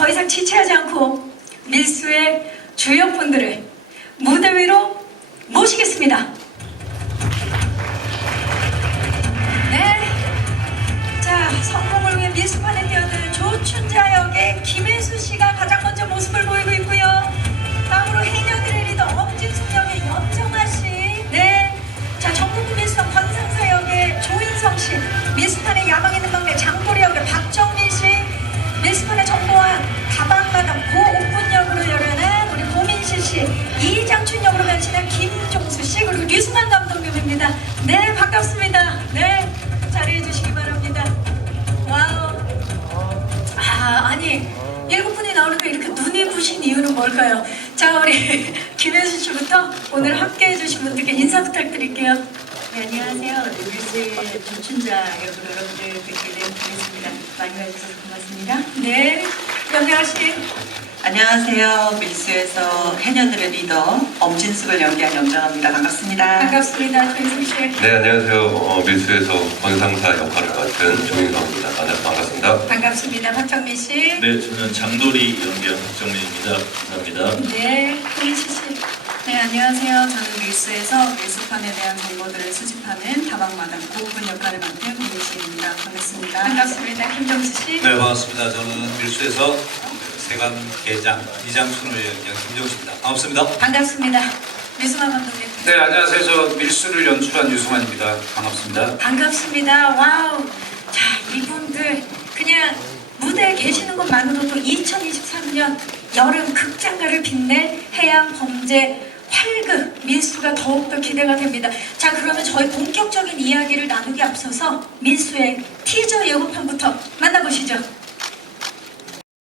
더 이상 지체하지 않고 밀수의 주역 분들을 무대 위로 모시겠습니다. 네, 자, 성공을 위해 밀수판에 뛰어드는 조춘자 역의 김혜수 씨가 가장 먼저 모습을 보이고 있고요. 다음으로 해녀들의 리더 엄진숙 역의 염정아 씨, 네, 자, 전국구 밀수판 권상사 역의 조인성 씨, 밀수판의 야망 있는 막내 장보리 역의 박정민 씨, 밀수판의 정보한 다방마당 고옥분 역으로 열연한 우리 고민실 씨, 이장춘 역으로 변신한 김종수 씨, 그리고 류승환 감독님입니다. 네, 반갑습니다. 네, 자리해 주시기 바랍니다. 와우. 아니 7분이 나오는데 이렇게 눈이 부신 이유는 뭘까요? 자, 우리 김혜수 씨부터 오늘 함께 해주신 분들께 인사 부탁드릴게요. 네, 안녕하세요. 밀수의 조춘자 역으로 여러분들 뵙게 된 김혜수입니다. 많이 와주셔서 고맙습니다. 네, 염정아 씨. 안녕하세요. 밀수에서 해녀들의 리더 엄진숙을 연기한 염정아입니다. 반갑습니다. 반갑습니다. 조인성 씨. 네, 안녕하세요. 밀수에서 권상사 역할을 맡은 조인성입니다. 반갑습니다. 반갑습니다. 박정민 씨. 네, 저는 장도리 연기한 박정민입니다. 감사합니다. 네, 고민실 씨. 네, 안녕하세요. 저는 밀수에서 밀수판에 대한 정보들을 수집하는 다방마당 고분 역할을 맡은 고민실입니다. 반갑습니다. 반갑습니다. 김정수 씨. 네, 반갑습니다. 저는 밀수에서 세관 계장 이장순을 연기한 김정수입니다. 반갑습니다. 반갑습니다. 류승환 감독님. 네, 안녕하세요. 저 밀수를 연출한 유승환입니다. 반갑습니다. 반갑습니다. 와우. 자, 이분들 그냥 무대에 계시는 것만으로도 2023년 여름 극장가를 빛낼 해양 범죄 활극 밀수가 더욱더 기대가 됩니다. 자, 그러면 저희 본격적인 이야기를 나누기 앞서서 밀수의 티저 예고편부터 만나보시죠.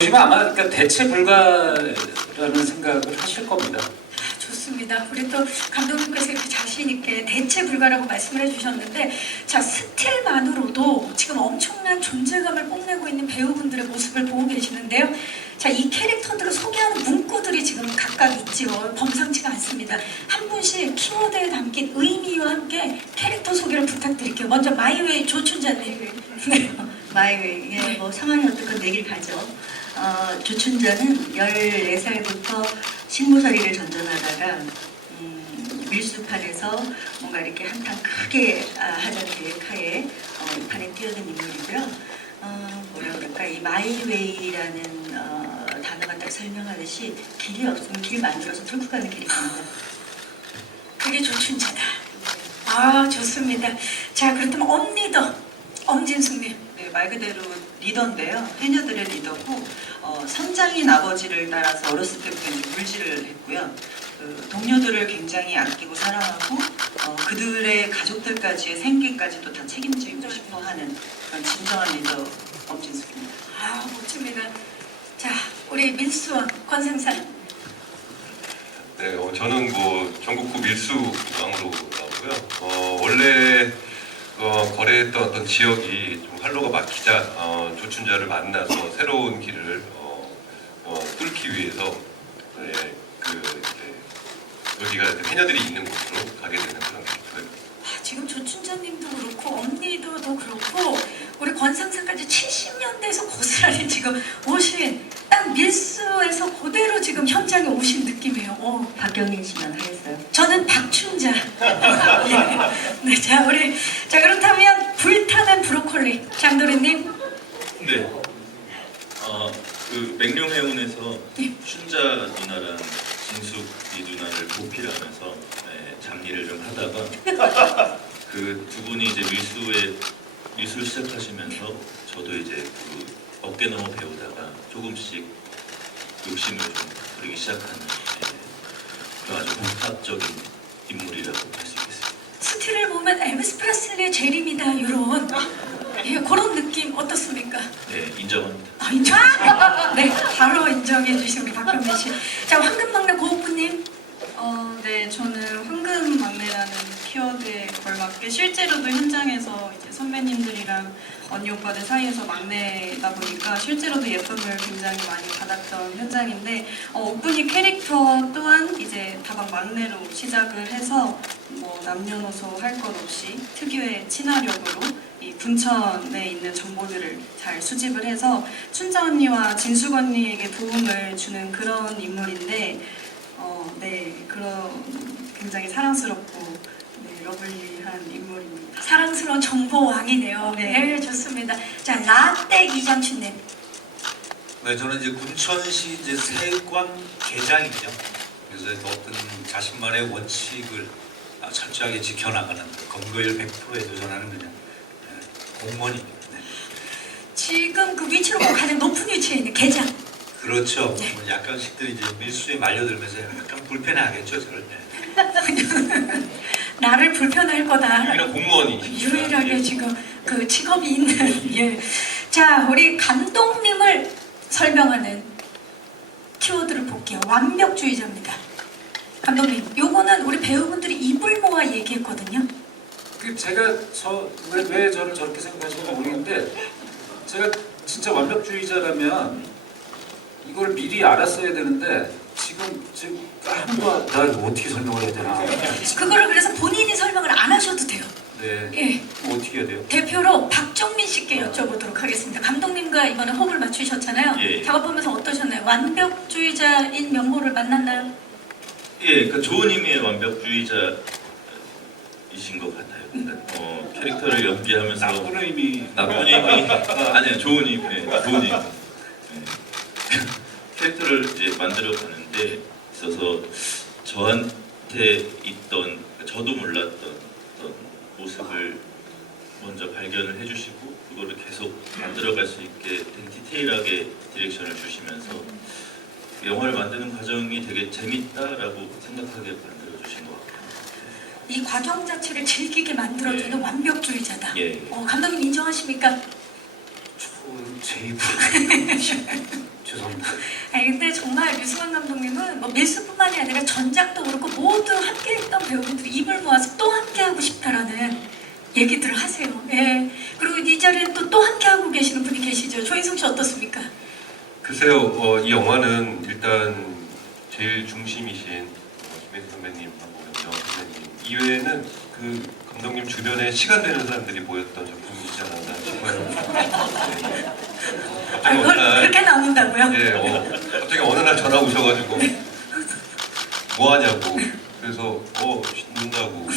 보시면 아마 그러니까 대체 불가라는 생각을 하실 겁니다. 좋습니다. 우리 또 감독님께서 이렇게 자신 있게 대체 불가라고 말씀을 해주셨는데, 자, 스틸만으로도 지금 엄청난 존재감을 뽐내고 있는 배우분들의 모습을 보고 계시는데요. 자, 이 캐릭터들을 소개하는 문구들이 지금 각각 있지요. 범상치가 않습니다. 한 분씩 키워드에 담긴 의미와 함께 캐릭터 소개를 부탁드릴게요. 먼저 마이웨이 조춘자님. 네. 마이웨이, 예, 뭐 상황이 어떻건 내길 가죠. 조춘자는 14살부터 식모서리를 전전하다가 밀수판에서 뭔가 이렇게 한탕 크게 하자는 계획하에 이 판에 뛰어든 인물이고요. 뭐라 그럴까, 이 마이웨이라는 단어가 딱 설명하듯이 길이 없으면 길 만들어서 뚫고 가는 캐릭터입니다. 그게 조춘자다. 아, 좋습니다. 자, 그렇다면 엄리더 엄진숙님. 네, 말 그대로 리더인데요. 해녀들의 리더고 선장인 아버지를 따라서 어렸을 때부터 이제 물질을 했고요. 그 동료들을 굉장히 아끼고 사랑하고 그들의 가족들까지의 생계까지도 다 책임지고 싶어하는 그런 진정한 리더 엄진숙입니다. 아, 멋집니다. 자, 우리 밀수원 권상사. 네, 저는 뭐 전국구 밀수왕으로 나오고요. 원래 거래했던 어떤 지역이 좀 활로가 막히자 조춘자를 만나서 새로운 길을 뚫기 위해서 여기가 해녀들이 있는 곳으로 가게 되는 그런 캐릭터예요. 지금 조춘자님도 그렇고 엄니도도 그렇고 우리 권상사까지 70년대에서 고스란히 지금 오신 딱 밀수에서 그대로 지금 현장에 오신 느낌이에요. 박경린 씨만 하였어요. 저는 박춘자. 예. 네, 자, 자, 그렇다면 불타는 브로콜리 장도리님. 네. 그 맹룡해운에서 춘자 누나랑 진숙 이 누나를 보필하면서 잡일을 좀 하다가 그 두 분이 이제 밀수를 시작하시면서 저도 이제 그 어깨 너머 배우다가 조금씩 욕심을 좀 부리기 시작하는 그 아주 복합적인 인물이라고 할 수 있겠습니다. 스틸을 보면 엘비스 프레슬리의 재림이다 이런 그런 느낌 어떻습니까? 네, 인정합니다. 아, 인정. 네, 바로 인정해 주신 우리 박경민 씨. 자, 황금막내 고옥부님. 네, 저는 황금 막내라는 키워드에 걸맞게 실제로도 현장에서 이제 선배님들이랑 언니 오빠들 사이에서 막내다 보니까 실제로도 예쁨을 굉장히 많이 받았던 현장인데 오프닝 캐릭터 또한 이제 다방 막내로 시작을 해서 뭐 남녀노소 할 것 없이 특유의 친화력으로 이 군천에 있는 정보들을 잘 수집을 해서 춘자 언니와 진숙 언니에게 도움을 주는 그런 인물인데, 네, 그런 굉장히 사랑스럽고 네, 러블리한 인물입니다. 사랑스러운 정보왕이네요. 네, 좋습니다. 자, 라떼 이장춘님. 네, 저는 이제 군천시 이제 세관 계장이죠. 그래서 어떤 자신만의 원칙을 철저하게 지켜나가는 검거율 100%에 도전하는 그냥 공무원입니다. 네. 지금 그 위치로 보면 가장 높은 위치에 있는 계장. 그렇죠. 뭐 약간씩들 이제 밀수에 말려들면서 약간 불편해하겠죠, 저를. 나를 불편할 거다. 유일한 공무원이 유일하게 지금 그 직업이 있는. 예. 자, 우리 감독님을 설명하는 키워드를 볼게요. 완벽주의자입니다. 감독님, 요거는 우리 배우분들이 입을 모아 얘기했거든요. 그 제가 왜 저를 저렇게 생각하시는지 모르겠는데 제가 진짜 완벽주의자라면 이걸 미리 알았어야 되는데 지금 한번 날 어떻게 설명을 해야 되나? 그거를 그래서 본인이 설명을 안 하셔도 돼요. 네. 예. 뭐 어떻게 해야 돼요? 대표로 박정민 씨께 여쭤보도록 하겠습니다. 감독님과 이번에 호흡을 맞추셨잖아요. 예. 작업하면서 어떠셨나요? 완벽주의자인 명보를 만났나요? 예, 그 조은님의 완벽주의자이신 것 같아요. 캐릭터를 연기하면서 나쁜 의미. 나쁜님이 아니야 조은님의 조은님 캐릭터를 이제 만들어 가는데 있어서 저한테 있던 저도 몰랐던 어떤 모습을 먼저 발견을 해주시고 그거를 계속 만들어갈 수 있게 되게 디테일하게 디렉션을 주시면서 영화를 만드는 과정이 되게 재밌다라고 생각하게 만들어 주신 것 같아요. 이 과정 자체를 즐기게 만들어주는 예. 완벽주의자다. 예. 감독님 인정하십니까? 제 입으로 죄송합니다. 아니 근데 정말 류승환 감독님은 뭐 밀수뿐만이 아니라 전작도 그렇고 모두 함께했던 배우분들이 입을 모아서 또 함께하고 싶다라는 얘기들을 하세요. 예. 그리고 이 자리에 또 함께하고 계시는 분이 계시죠. 조인성 씨 어떻습니까? 글쎄요, 이 영화는 일단 제일 중심이신 김혜수 선배님하고 연정 선배님 이외에는 그 감독님 주변에 시간 되는 사람들이 모였던 작품이지 않았나 싶어요. 네. 갑자기 어느 날, 그렇게 나온다고요? 예, 갑자기 어느 날 전화 오셔가지고 뭐 하냐고. 그래서 논다고.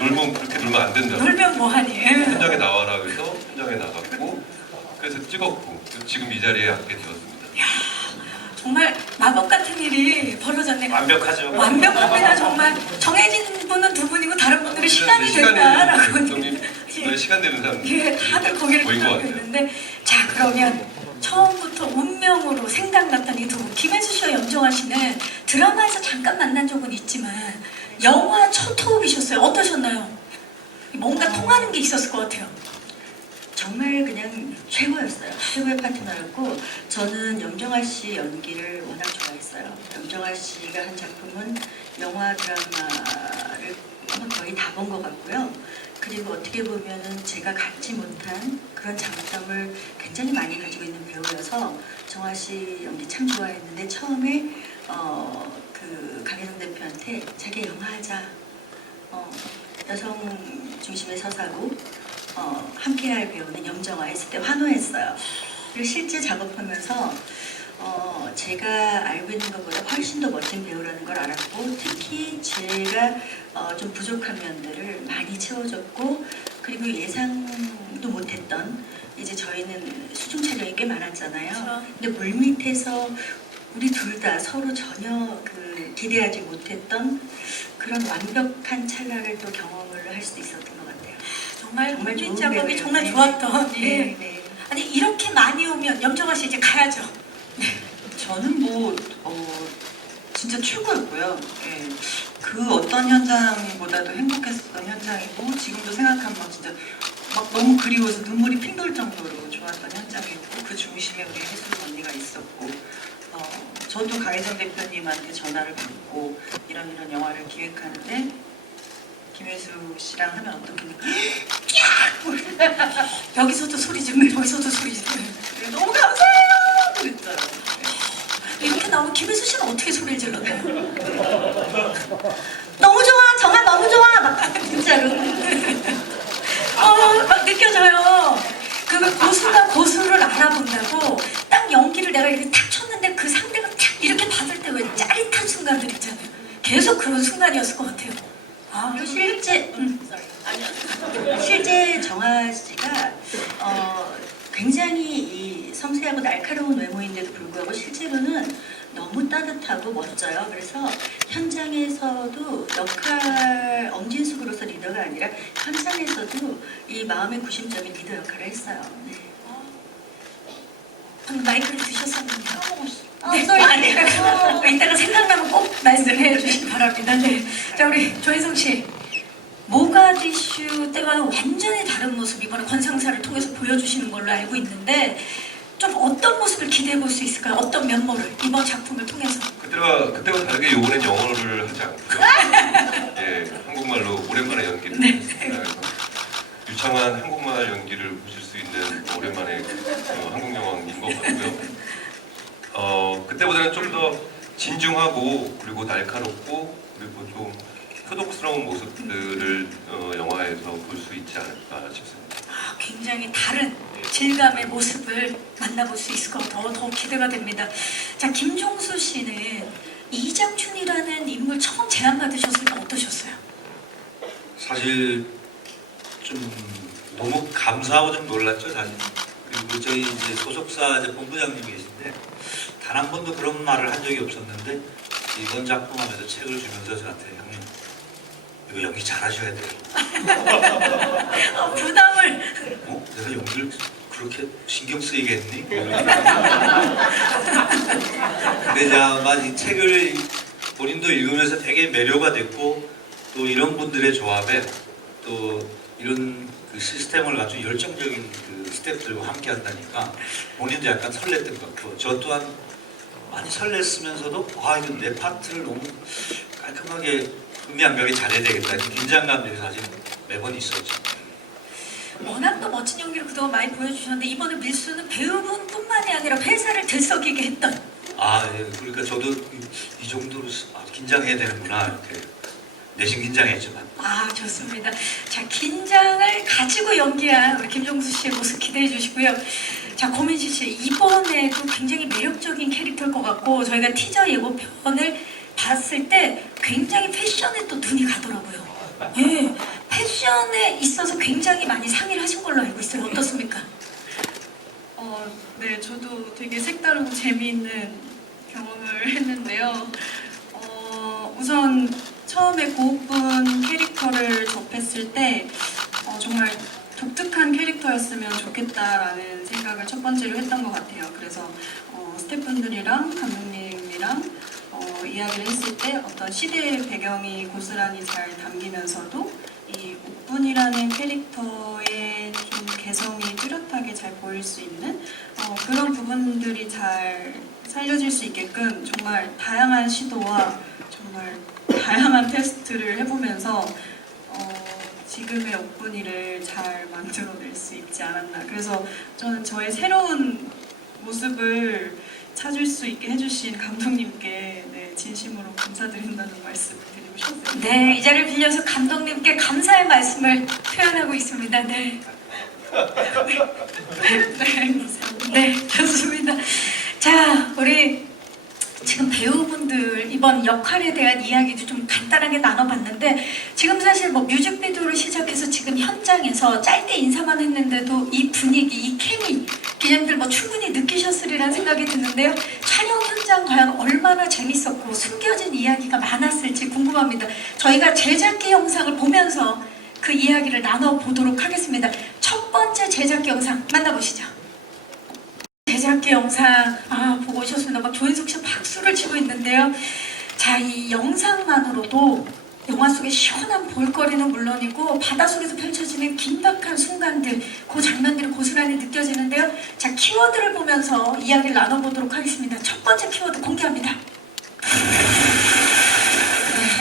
놀면 그렇게 놀면 안 된다고. 놀면 뭐하니? 예. 현장에 나와라 그래서 현장에 나갔고 그래서 찍었고 지금 이 자리에 앉게 되었습니다. 정말 마법 같은 일이 벌어졌네. 완벽하죠. 완벽합니다. 정말 정해진 분은 두 분이고 다른 분들은 시간이 시간이 된다라고. 감독님 주변에 시간 되는 사람 예, 다들 거기를 보인 것 기다리고 같아요. 있는데 자 그러면 처음부터 운명으로 생각났던 이 두 분 김혜수 씨와 염정아 씨는 드라마에서 잠깐 만난 적은 있지만 영화 첫 호흡이셨어요. 어떠셨나요? 뭔가 통하는 게 있었을 것 같아요. 정말 그냥 최고였어요. 최고의 파트너였고 저는 염정아 씨 연기를 워낙 좋아했어요. 염정아 씨가 한 작품은 영화 드라마를 아마 거의 다 본 것 같고요. 그리고 어떻게 보면은 제가 갖지 못한 그런 장점을 굉장히 많이 가지고 있는 배우여서 정아 씨 연기 참 좋아했는데 처음에 그 강혜정 대표한테 자기 영화하자. 여성 중심의 서사고 함께할 배우는 염정아 했을 때 환호했어요. 그리고 실제 작업하면서 제가 알고 있는 것보다 훨씬 더 멋진 배우라는 걸 알았고 특히 제가 좀 부족한 면들을 많이 채워줬고 그리고 예상도 못했던 이제 저희는 수중 촬영이 꽤 많았잖아요. 그렇죠. 근데 물밑에서 우리 둘 다 서로 전혀 그 기대하지 못했던 그런 완벽한 찰나를 또 경험을 할 수도 있었던 것 같아요. 정말 정말 물밑 좋은 작업이 배우예요. 정말 네. 좋았던. 예. 네, 네. 아니 이렇게 많이 오면 염정아 씨 이제 가야죠. 저는 뭐 진짜 최고였고요. 예. 그 어떤 현장보다도 행복했었던 현장이고 지금도 생각하면 진짜 막 너무 그리워서 눈물이 핑 돌 정도로 좋았던 현장이었고 그 중심에 우리 혜수 언니가 있었고 저도 강혜정 대표님한테 전화를 받고 이런 영화를 기획하는데 김혜수 씨랑 하면 어떻겠니까? 여기서도 소리 지르고 저기서도 소리 지르고. 너무 감사해요! 그랬어요. 이렇게 나오면 김혜수 씨는 어떻게 소리를 질렀나요? 너무 좋아! 정말 너무 좋아! 막 진짜로. 막 느껴져요. 그 고수가 고수를 알아본다고 딱 연기를 내가 이렇게 탁 쳤는데 그 상대가 탁 이렇게 받을 때 왜 짜릿한 순간들 있잖아요. 계속 그런 순간이었을 것 같아요. 아, 그리고 실제 정아 씨가 굉장히 이 섬세하고 날카로운 외모인데도 불구하고 실제로는 너무 따뜻하고 멋져요. 그래서 현장에서도 역할 엄진숙으로서 리더가 아니라 현장에서도 이 마음의 구심점이 리더 역할을 했어요. 네. 방금 마이크를 드셨었는데. 네. 아니에요. 이따가 생각나면 꼭 말씀해 주시기 바랍니다. 네. 자, 우리 조혜성 씨. 모가디슈 때와는 완전히 다른 모습 이번에 권상사를 통해서 보여주시는 걸로 알고 있는데 좀 어떤 모습을 기대해 볼 수 있을까요? 어떤 면모를 이번 작품을 통해서? 그때와 다르게 이번엔 영어를 하지 않고요. 예, 한국말로 오랜만에 연기를 했습니다. 그래서 유창한 한국말 연기를 보실 수 있는 오랜만에 한국 영화인 것 같고요. 그때보다는 좀 더 진중하고 그리고 날카롭고 그리고 좀 표독스러운 모습들을 영화에서 볼 수 있지 않을까 싶습니다. 아, 굉장히 다른 질감의 모습을 만나볼 수 있을 것 같아요. 더 기대가 됩니다. 자, 김종수 씨는 이장춘이라는 인물 처음 제안받으셨을 때 어떠셨어요? 사실 좀 너무 감사하고 좀 놀랐죠, 사실. 그리고 저희 이제 소속사 이제 본부장님이 계신데 단 한 번도 그런 말을 한 적이 없었는데 이번 작품하면서 책을 주면서 저한테 형님 이거 연기 잘하셔야 돼요. 부담을. 내가 연기를 그렇게 신경 쓰이게 했니? 근데 이제 아마 이 책을 본인도 읽으면서 되게 매료가 됐고 또 이런 분들의 조합에 또 이런 그 시스템을 갖춘 열정적인 그 스태프들과 함께 한다니까 본인도 약간 설렜던 것 같고 저 또한 많이 설렜으면서도 이거 내 파트를 너무 깔끔하게 흥미안벽에 잘해야 되겠다 이런 긴장감들이 사실 매번 있었죠. 워낙 또 멋진 연기를 그동안 많이 보여주셨는데 이번에 밀수는 배우분뿐만이 아니라 회사를 들썩이게 했던. 예. 그러니까 저도 이 정도로 긴장해야 되는구나 이렇게 내심 긴장했지만. 좋습니다. 자, 긴장을 가지고 연기한 우리 김종수 씨의 모습 기대해 주시고요. 자, 고민지 씨 이번에도 굉장히 매력적인 캐릭터일 것 같고 저희가 티저 예고편을 봤을 때 굉장히 패션에 또 눈이 가더라고요. 예, 패션에 있어서 굉장히 많이 상의를 하신 걸로 알고 있어요. 어떻습니까? 네, 저도 되게 색다르고 재미있는 경험을 했는데요. 우선 처음에 고욱분 캐릭터를 접했을 때 정말 독특한 캐릭터였으면 좋겠다라는 생각을 첫 번째로 했던 것 같아요. 그래서 스태프분들이랑 감독님이랑 이야기를 했을 때 어떤 시대의 배경이 고스란히 잘 담기면서도 이 옥분이라는 캐릭터의 좀 개성이 뚜렷하게 잘 보일 수 있는 그런 부분들이 잘 살려질 수 있게끔 정말 다양한 시도와 정말 다양한 테스트를 해보면서 지금의 옥분이를 잘 만들어낼 수 있지 않았나. 그래서 저는 저의 새로운 모습을 찾을 수 있게 해주신 감독님께 진심으로 감사드린다는 말씀 드리고 싶어요. 네, 이 자리를 빌려서 감독님께 감사의 말씀을 표현하고 있습니다. 네. 네, 좋습니다. 자, 우리 지금 배우분들 이번 역할에 대한 이야기도 좀 간단하게 나눠봤는데 지금 사실 뭐 뮤직비디오를 시작해서 지금 현장에서 짧게 인사만 했는데도 이 분위기, 이 케미 기자님들 뭐 충분히 느끼셨으리라는 생각이 드는데요. 촬영 현장 과연 얼마나 재밌었고 숨겨진 이야기가 많았을지 궁금합니다. 저희가 제작기 영상을 보면서 그 이야기를 나눠보도록 하겠습니다. 첫 번째 제작기 영상 만나보시죠. 제작기 영상 보고 오셨습니다. 막 조인숙 씨 박수를 치고 있는데요. 자, 이 영상만으로도 영화 속의 시원한 볼거리는 물론이고 바닷속에서 펼쳐지는 긴박한 순간들, 그 장면들이 고스란히 느껴지는데요. 자, 키워드를 보면서 이야기를 나눠보도록 하겠습니다. 첫 번째 키워드 공개합니다.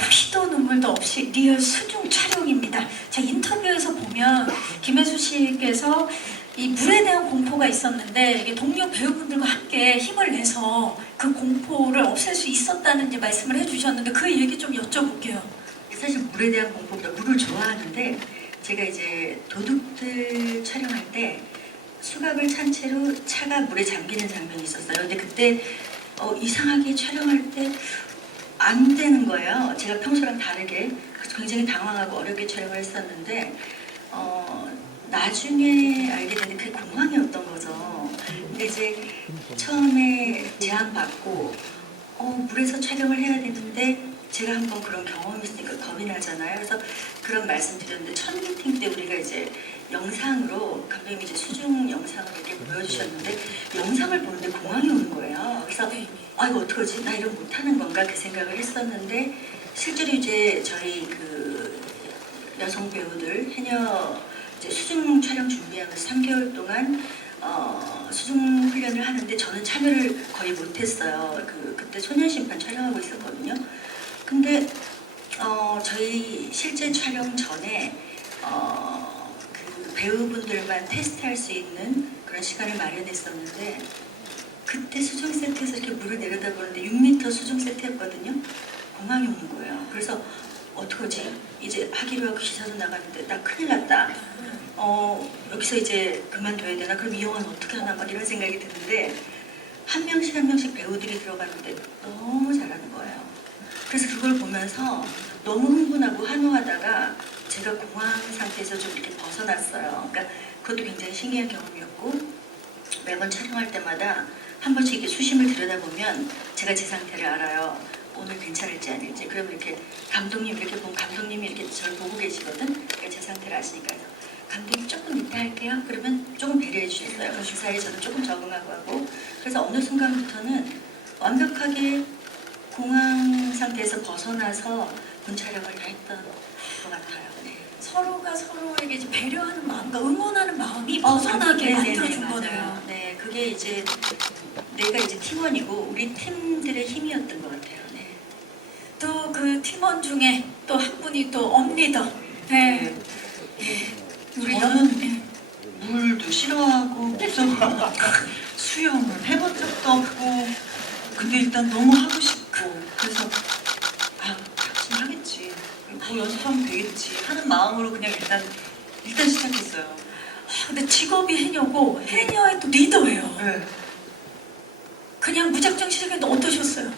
피도 눈물도 없이 리얼 수중 촬영입니다. 자, 인터뷰에서 보면 김혜수 씨께서 이 물에 대한 공포가 있었는데 이게 동료 배우분들과 함께 힘을 내서 그 공포를 없앨 수 있었다는 이제 말씀을 해주셨는데 그 얘기 좀 여쭤볼게요. 사실 물에 대한 공포보다 물을 좋아하는데 제가 이제 도둑들 촬영할 때 수갑을 찬 채로 차가 물에 잠기는 장면이 있었어요. 근데 그때 이상하게 촬영할 때 안 되는 거예요. 제가 평소랑 다르게. 그래서 굉장히 당황하고 어렵게 촬영을 했었는데 나중에 알게 됐는데 그게 공황이었던 거죠. 근데 이제 처음에 제안받고 물에서 촬영을 해야 되는데 제가 한번 그런 경험이 있으니까 겁이 나잖아요. 그래서 그런 말씀 드렸는데 첫 미팅 때 우리가 이제 영상으로 감독님이 이제 수중 영상을 이렇게 보여주셨는데 영상을 보는데 공황이 오는 거예요. 그래서 이거 어떡하지? 나 이런 못하는 건가? 그 생각을 했었는데 실제로 이제 저희 그 여성 배우들 해녀 이제 수중 촬영 준비하면서 3개월 동안 수중 훈련을 하는데 저는 참여를 거의 못했어요. 그때 소년심판 촬영하고 있었거든요. 근데 저희 실제 촬영 전에 그 배우분들만 테스트할 수 있는 그런 시간을 마련했었는데 그때 수중 세트에서 이렇게 물을 내려다보는데 6m 수중 세트였거든요. 공황이 오는 거예요. 그래서 어떡하지? 이제 하기로 하고 기사도 나갔는데 나 큰일 났다. 여기서 이제 그만둬야 되나? 그럼 이 영화는 어떻게 하나? 막 이런 생각이 드는데 한 명씩 배우들이 들어갔는데 너무 잘하는 거예요. 그래서 그걸 보면서 너무 흥분하고 한호하다가 제가 공황 상태에서 좀 이렇게 벗어났어요. 그러니까 그것도 굉장히 신기한 경험이었고 매번 촬영할 때마다 한 번씩 이렇게 수심을 들여다보면 제가 제 상태를 알아요. 오늘 괜찮을지 아닐지. 그러면 이렇게 감독님 이렇게 보면 감독님이 이렇게 저를 보고 계시거든. 그러니까 제 상태를 아시니까 그래서 감독님 조금 이따 할게요. 그러면 조금 배려해 주셨어요. 그 사이에 저도 조금 적응하고 하고 그래서 어느 순간부터는 완벽하게 공황 상태에서 벗어나서 본 촬영을 다 했던 것 같아요. 네. 서로가 서로에게 이제 배려하는 마음과 응원하는 마음이 벗어나게 만들어준 맞아요. 거네요. 네, 그게 이제 내가 이제 팀원이고 우리 팀들의 힘이었던 것 같아요. 네. 또 그 팀원 중에 또 한 분이 또 엄리더. 네. 우리 저는 물도 싫어하고 무서워 수영을 해본 적도 없고 근데 일단 너무 하고 싶고 그래서 박진 하겠지 뭐 연습하면 되겠지 하는 마음으로 그냥 일단 시작했어요. 근데 직업이 해녀고 해녀의 또 리더예요. 네. 그냥 무작정 시작했는데 어떠셨어요?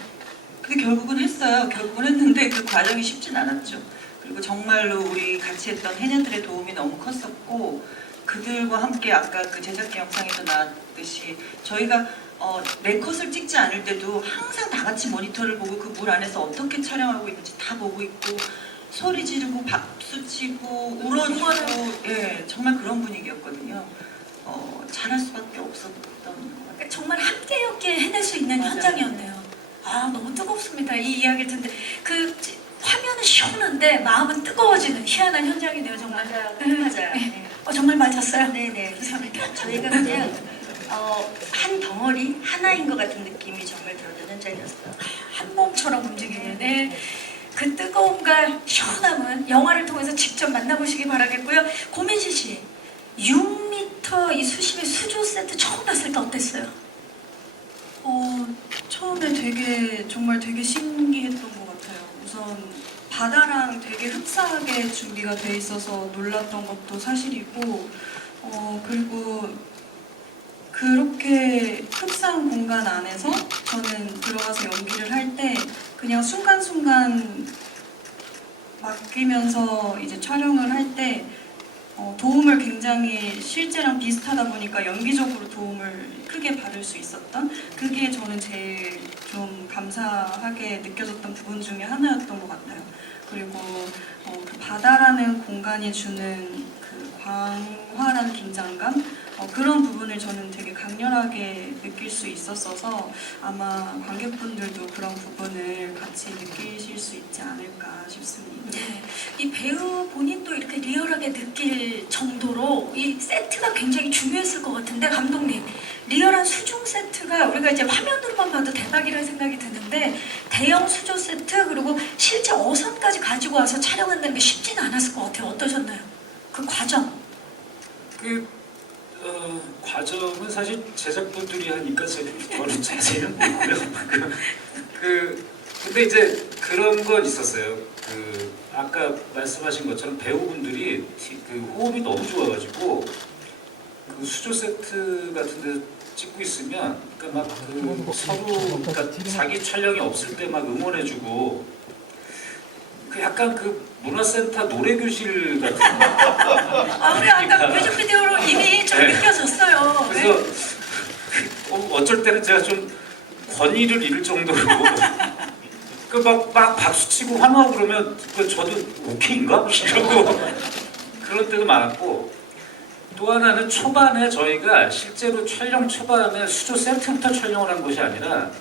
근데 결국은 했어요. 결국은 했는데 그 과정이 쉽진 않았죠. 그리고 정말로 우리 같이 했던 해녀들의 도움이 너무 컸었고 그들과 함께 아까 그 제작기 영상에도 나왔듯이 저희가 네컷을 찍지 않을 때도 항상 다 같이 모니터를 보고 그 물 안에서 어떻게 촬영하고 있는지 다 보고 있고 소리 지르고 박수 치고 울어주고 예 정말 그런 분위기였거든요. 잘할 수밖에 없었던 것 같아요. 그러니까 정말 함께였기에 해낼 수 있는 맞아요. 현장이었네요. 너무 뜨겁습니다. 이 이야기를 듣는데 화면은 시원한데 마음은 뜨거워지는 희한한 현장이네요. 정말. 맞아요. 네. 맞아요. 네. 정말 맞았어요? 네네. 감사합니다. 저희가 그냥 한 덩어리 하나인 것 같은 느낌이 정말 들었던 현장이었어요. 한 몸처럼 움직이는 그 뜨거움과 시원함은 영화를 통해서 직접 만나보시기 바라겠고요. 고민시 씨, 6m 이 수심의 수조 세트 처음 봤을 때 어땠어요? 처음에 정말 되게 신기했던 것 같아요. 우선 바다랑 되게 흡사하게 준비가 돼 있어서 놀랐던 것도 사실이고, 그리고 그렇게 흡사한 공간 안에서 저는 들어가서 연기를 할 때 그냥 순간순간 맡기면서 이제 촬영을 할 때 도움을 굉장히 실제랑 비슷하다 보니까 연기적으로 도움을 크게 받을 수 있었던 그게 저는 제일 좀 감사하게 느껴졌던 부분 중에 하나였던 것 같아요. 그리고 그 바다라는 공간이 주는 그 광활한 긴장감 그런 부분을 저는 되게 강렬하게 느낄 수 있었어서 아마 관객분들도 그런 부분을 같이 느끼실 수 있지 않을까 싶습니다. 네, 이 배우 본인도 이렇게 리얼하게 느낄 정도로 이 세트가 굉장히 중요했을 것 같은데 감독님 리얼한 수중 세트가 우리가 이제 화면으로만 봐도 대박이라는 생각이 드는데 대형 수조 세트 그리고 실제 어선까지 가지고 와서 촬영한다는 게 쉽지는 않았을 것 같아요. 어떠셨나요? 그 과정. 과정은 사실 제작분들이 하니까 저는 자세히는 모르고요. 근데 이제 그런 건 있었어요. 아까 말씀하신 것처럼 배우분들이 그 호흡이 너무 좋아가지고 그 수조 세트 같은 데 찍고 있으면 그러니까 막 그 서로 그러니까 자기 촬영이 없을 때 막 응원해주고 그 약간 그 문화센터 노래교실 같은 아, 우리 아까 뮤직비디오로 이미 좀 네. 느껴졌어요. 그래서 어쩔 때는 제가 좀 권위를 잃을 정도로 그 막 박수치고 환호하고 그러면 그 저도 오케이인가? 이러고 그런 때도 많았고 또 하나는 초반에 저희가 실제로 촬영 초반에 수조 세트부터 촬영을 한 것이 아니라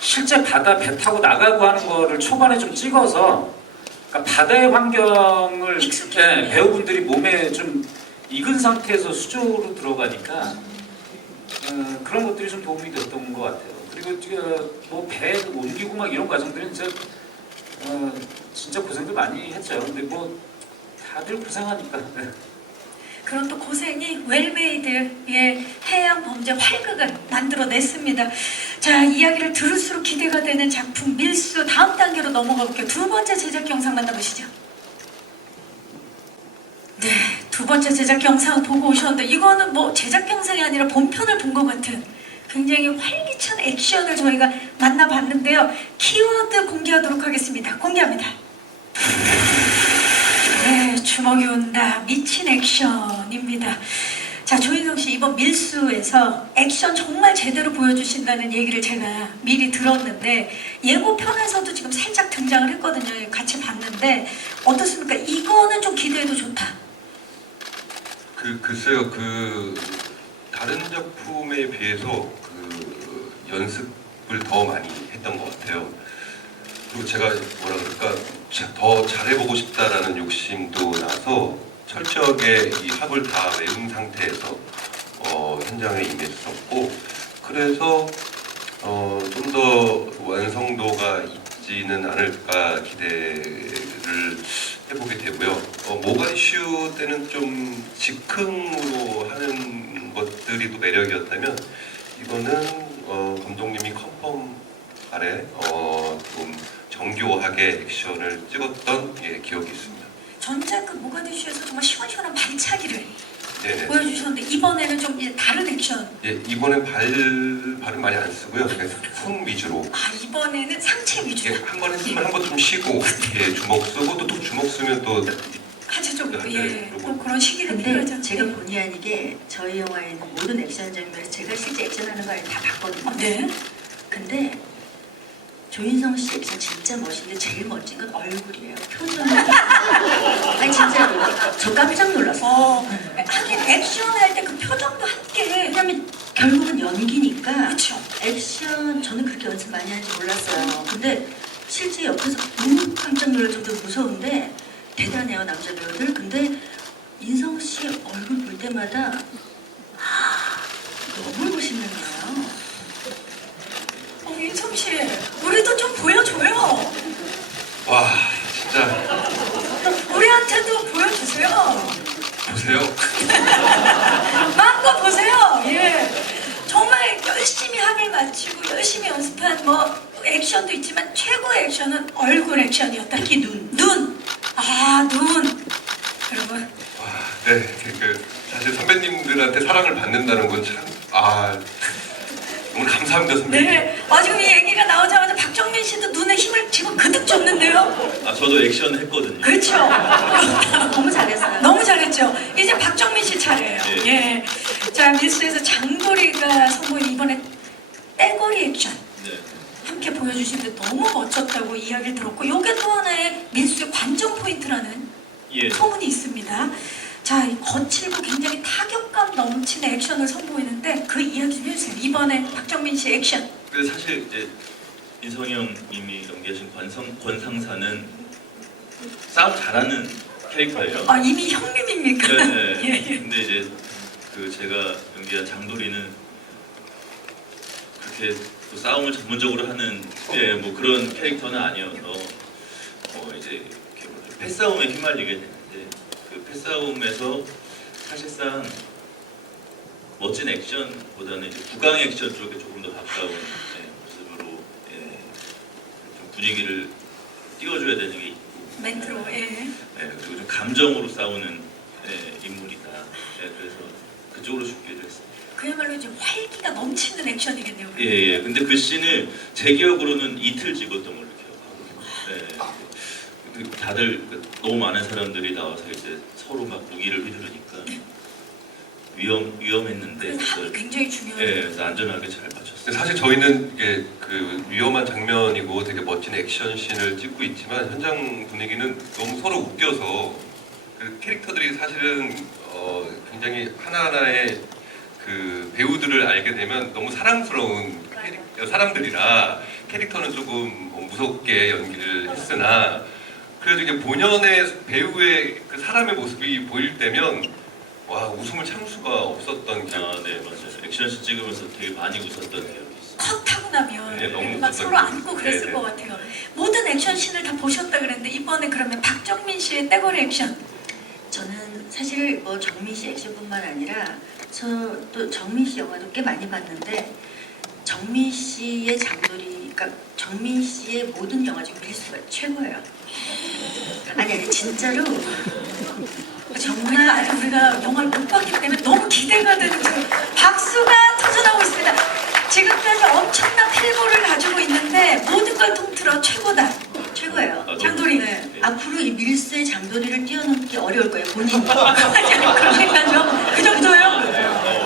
실제 바다 배 타고 나가고 하는 거를 초반에 좀 찍어서 그러니까 바다의 환경을 익숙해지네요. 배우분들이 몸에 좀 익은 상태에서 수조로 들어가니까 그런 것들이 좀 도움이 됐던 것 같아요. 그리고 뭐배 옮기고 막 이런 과정들은 진짜 고생도 많이 했죠. 근데 뭐 다들 고생하니까. 네. 그런 또 고생이 웰메이드의 해양 범죄 활극을 만들어냈습니다. 자, 이야기를 들을수록 기대가 되는 작품 밀수 다음 단계로 넘어가 볼게요. 두 번째 제작 영상 만나보시죠. 네, 두 번째 제작 영상 보고 오셨는데 이거는 뭐 제작 영상이 아니라 본편을 본 것 같은 굉장히 활기찬 액션을 저희가 만나봤는데요. 키워드 공개하도록 하겠습니다. 공개합니다. 네, 주먹이 온다. 미친 액션입니다. 자, 조인성 씨 이번 밀수에서 액션 정말 제대로 보여주신다는 얘기를 제가 미리 들었는데 예고편에서도 지금 살짝 등장을 했거든요. 같이 봤는데 어떻습니까? 이거는 좀 기대해도 좋다. 글쎄요, 다른 작품에 비해서 연습을 더 많이 했던 것 같아요. 그리고 제가 뭐라 그럴까 더 잘해보고 싶다라는 욕심도 나서 철저하게 이 합을 다 외운 상태에서 현장에 임했었고, 그래서 좀 더 완성도가 있지는 않을까 기대를 해보게 되고요. 모가 이슈 때는 좀 즉흥으로 하는 것들이 또 매력이었다면 이거는 감독님이 컨펌 아래 좀 정교하게 액션을 찍었던 기억이 있습니다. 전작 그 모가디슈에서 정말 시원시원한 발차기를 네네. 보여주셨는데 이번에는 좀 이제 다른 액션. 예, 이번엔 발은 많이 안 쓰고요. 그래서 손 위주로. 아, 이번에는 상체 위주로. 한 번 했으면 한 번 좀 쉬고 주먹 쓰고 또 주먹 쓰면 또 하체적으로 네, 예, 요거. 또 그런 시기가 근데 필요하죠. 제가 본의 아니게 저희 영화에 있는 모든 액션 장면에서 제가 실제 액션하는 걸 다 봤거든요. 네. 근데 조인성 씨 액션 진짜 멋있는데 제일 멋진 건 얼굴이에요. 표정이. 아니 진짜로. 저 깜짝 놀랐어요. 하긴 액션 할 때 그 표정도 함께. 왜냐면 결국은 연기니까 그렇죠. 액션 저는 그렇게 연습 많이 하는지 몰랐어요. 근데 실제 옆에서 너무 깜짝 놀랄 정도로 무서운데 대단해요 남자 배우들. 근데 인성 씨 얼굴 볼 때마다 너무 멋있는 거예요. 인성 씨, 우리도 좀 보여줘요. 와 진짜 우리한테도 보여주세요. 보세요. 마음껏 보세요. 예. 정말 열심히 합을 마치고 열심히 연습한 뭐 액션도 있지만 최고의 액션은 얼굴 액션이었다. 특히 눈. 눈. 아, 눈. 여러분. 네, 사실 선배님들한테 사랑을 받는다는 건 참 너무 감사합니다 선배님. 네. 지금 이 얘기가 나오자마자 박정민 씨도 눈에 힘을 지금 그득 줬는데요. 저도 액션 했거든요. 그렇죠. 너무 잘했어요. 너무 잘했죠. 이제 박정민 씨 차례예요. 네. 예. 자, 밀수에서 장도리가 선보인 이번에 떼거리 액션 네. 함께 보여주시는데 너무 멋졌다고 이야기를 들었고 이게 또 하나의 밀수의 관전 포인트라는 예. 소문이 있습니다. 자, 거칠고 굉장히 타격감 넘치는 액션을 선보이는데 그 이야기 좀 해주세요. 이번에 박정민 씨 액션. 근데 사실 이제 인성형님이 연기하신 권상사는 싸움 잘하는 캐릭터예요. 이미 형님입니까? 네. 예, 예. 근데 이제 제가 연기한 장도리는 그렇게 또 싸움을 전문적으로 하는 뭐 그런 캐릭터는 아니어서 이제 이렇게 패싸움에 휘말리게 되는데 그 패싸움에서 사실상 멋진 액션보다는 이제 구강 액션 쪽에 조금 더 가까운 모습으로 좀 분위기를 띄워줘야 되는 게 있고 멘트로. 예. 예, 그리고 좀 감정으로 싸우는 인물이다. 예, 그래서 그쪽으로 준비를 했습니다. 그야말로 이제 활기가 넘치는 액션이겠네요. 예, 예. 근데 그 씬을 제 기억으로는 이틀 찍었던 걸로 기억하고, 그 다들 너무 많은 사람들이 나와서 이제 서로 막 무기를 휘두르니까 위험했는데, 그 합이 굉장히 중요해요. 예, 그래서 안전하게 잘 근데 맞췄어요. 사실 저희는 이게 그 위험한 장면이고 되게 멋진 액션씬을 찍고 있지만 현장 분위기는 너무 서로 웃겨서 그 캐릭터들이 사실은 굉장히 하나하나의 그 배우들을 알게 되면 너무 사랑스러운 사람들이라 캐릭터는 조금 무섭게 연기를 했으나 그래도 이게 본연의 배우의 그 사람의 모습이 보일 때면 와 웃음을 참을 수가 없었던 기억. 아, 네, 맞아요. 액션씬 찍으면서 되게 많이 웃었던 기억이 있어요. 컷하고 나면 네, 너무 막 웃었던 서로 안고 기억이 그랬을 네, 것 같아요. 모든 액션씬을 다 보셨다 그랬는데 이번에 그러면 박정민 씨의 떼거리 액션. 저는 사실 뭐 정민 씨 액션뿐만 아니라 저 또 정민 씨 영화도 꽤 많이 봤는데 정민 씨의 장돌이, 그러니까 정민 씨의 모든 영화 중에 밀수가 최고예요. 아니 진짜로 정말 아직 우리가 영화를 못 봤기 때문에 너무 기대가 되는 지금 박수가 터져나오고 있습니다. 지금까지 엄청난 필모를 가지고 있는데 모든 걸 통틀어 최고다. 최고예요. 장돌이. 네. 앞으로 이 밀수의 장돌이를 뛰어넘기 어려울 거예요, 본인이. 그러니까요. 그 정도요?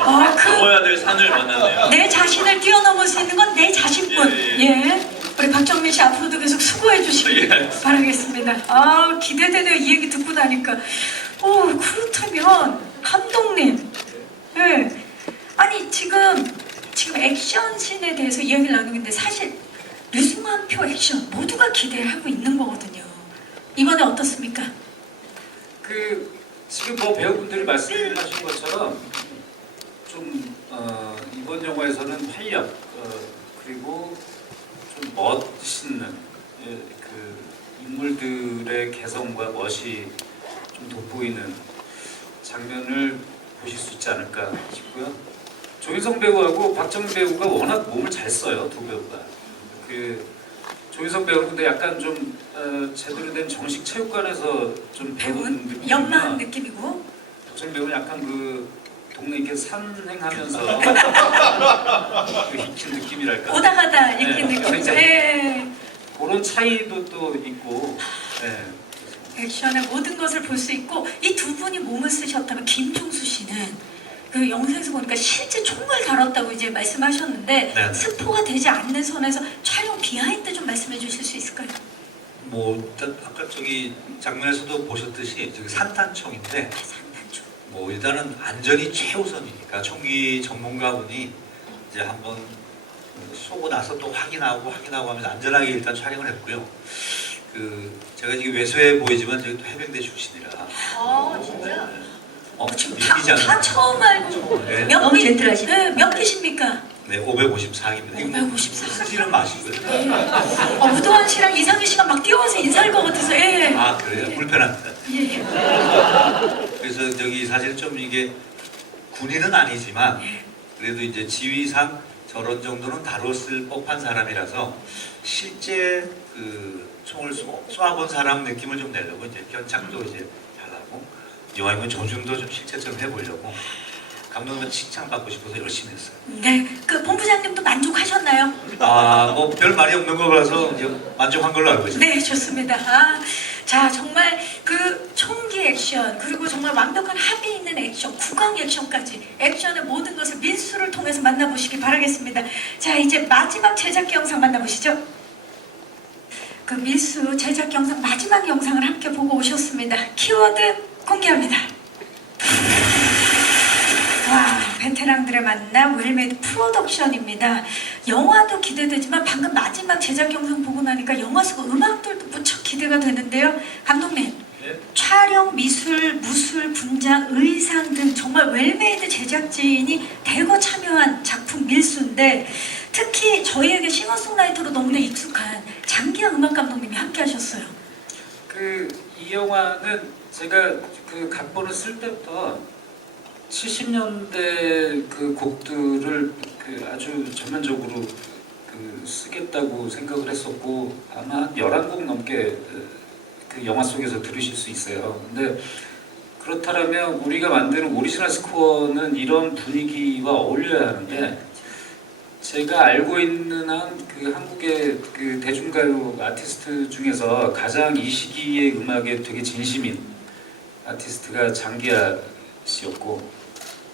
넘어야 될 산을 만났네요. 내 자신을 뛰어넘을 수 있는 건 내 자신뿐. 예. 우리 박정민 씨 앞으로도 계속 수고해 주시길 바라겠습니다. 아, 기대되네요. 이 얘기 듣고 나니까. 그렇다면 감독님. 예. 아니 지금 액션씬에 대해서 이야기를 나누는데 사실 류승환표 액션 모두가 기대를 하고 있는 거거든요. 이번에 어떻습니까? 그 지금 뭐 배우분들이 말씀하신 것처럼 좀 이번 영화에서는 활력 그리고 좀 멋있는 그 인물들의 개성과 멋이 좀 돋보이는 장면을 보실 수 있지 않을까 싶고요. 조인성 배우하고 박정민 배우가 워낙 몸을 잘 써요, 두 배우가. 그 조인성 배우는 근데 약간 좀 제대로 된 정식 체육관에서 좀 배운 느낌이나 연마한 느낌이고. 박정민 배우는 약간 그 동네 이렇게 산행하면서 그 익힌 느낌이랄까. 오다 가다 익힌 네, 느낌. 그러니까 예. 그런 차이도 또 있고. 네. 액션의 모든 것을 볼 수 있고 이 두 분이 몸을 쓰셨다면 김종수 씨는 그 영상에서 보니까 실제 총을 다뤘다고 이제 말씀하셨는데 네. 스포가 되지 않는 선에서 촬영 비하인드 좀 말씀해 주실 수 있을까요? 뭐 일단 아까 저기 장면에서도 보셨듯이 저기 산탄총인데 산탄총. 뭐 일단은 안전이 최우선이니까 총기 전문가분이 이제 한번 쏘고 나서 또 확인하고 하면서 안전하게 일단 촬영을 했고요. 그 제가 지금 왜소해 보이지만 저기 또 해병대 출신이라. 진짜? 지금 믿기지 다 않는. 처음 알고 네. 몇 너무 기- 젠틀하시네. 네, 몇 기십니까? 네, 554입니다. 554. 쓰지는 마시고요. 우도환 씨랑 이상희 씨가 막 뛰어와서 인사할 것 같아서 예. 아 그래요? 불편합니다. 예. 그래서 저기 사실 좀 이게 군인은 아니지만 그래도 이제 지위상 저런 정도는 다뤘을 법한 사람이라서 실제 그 총을 쏘아본 사람 느낌을 좀 내려고 이제 견착도 이제 잘하고 영화이면 조준도 좀 실제처럼 해보려고 감독님은 칭찬받고 싶어서 열심히 했어요. 네, 그 본부장님도 만족하셨나요? 뭐 별 말이 없는 거 봐서 이제 만족한 걸로 알고 있습니다. 네, 좋습니다. 자, 정말 그 총기 액션 그리고 정말 완벽한 합이 있는 액션, 구강 액션까지 액션의 모든 것을 밀수를 통해서 만나보시기 바라겠습니다. 자, 이제 마지막 제작기 영상 만나보시죠. 그 밀수 제작기 영상 마지막 영상을 함께 보고 오셨습니다. 키워드 공개합니다. 와, 베테랑들의 만남 웰메이드 프로덕션입니다. 영화도 기대되지만 방금 마지막 제작 영상 보고 나니까 영화 속 음악들도 무척 기대가 되는데요. 감독님, 네. 촬영, 미술, 무술, 분장, 의상 등 정말 웰메이드 제작진이 대거 참여한 작품 밀수인데 특히 저희에게 싱어송라이터로 너무나 익숙한 장기하 음악 감독님이 함께 하셨어요. 이 영화는 제가 그 각본을 쓸 때부터 70년대 그 곡들을 그 아주 전면적으로 그 쓰겠다고 생각을 했었고 아마 한 11곡 넘게 그 영화 속에서 들으실 수 있어요. 근데 그렇다면 우리가 만드는 오리지널 스코어는 이런 분위기와 어울려야 하는데 제가 알고 있는 한 그 한국의 그 대중가요 아티스트 중에서 가장 이 시기의 음악에 되게 진심인 아티스트가 장기하 씨였고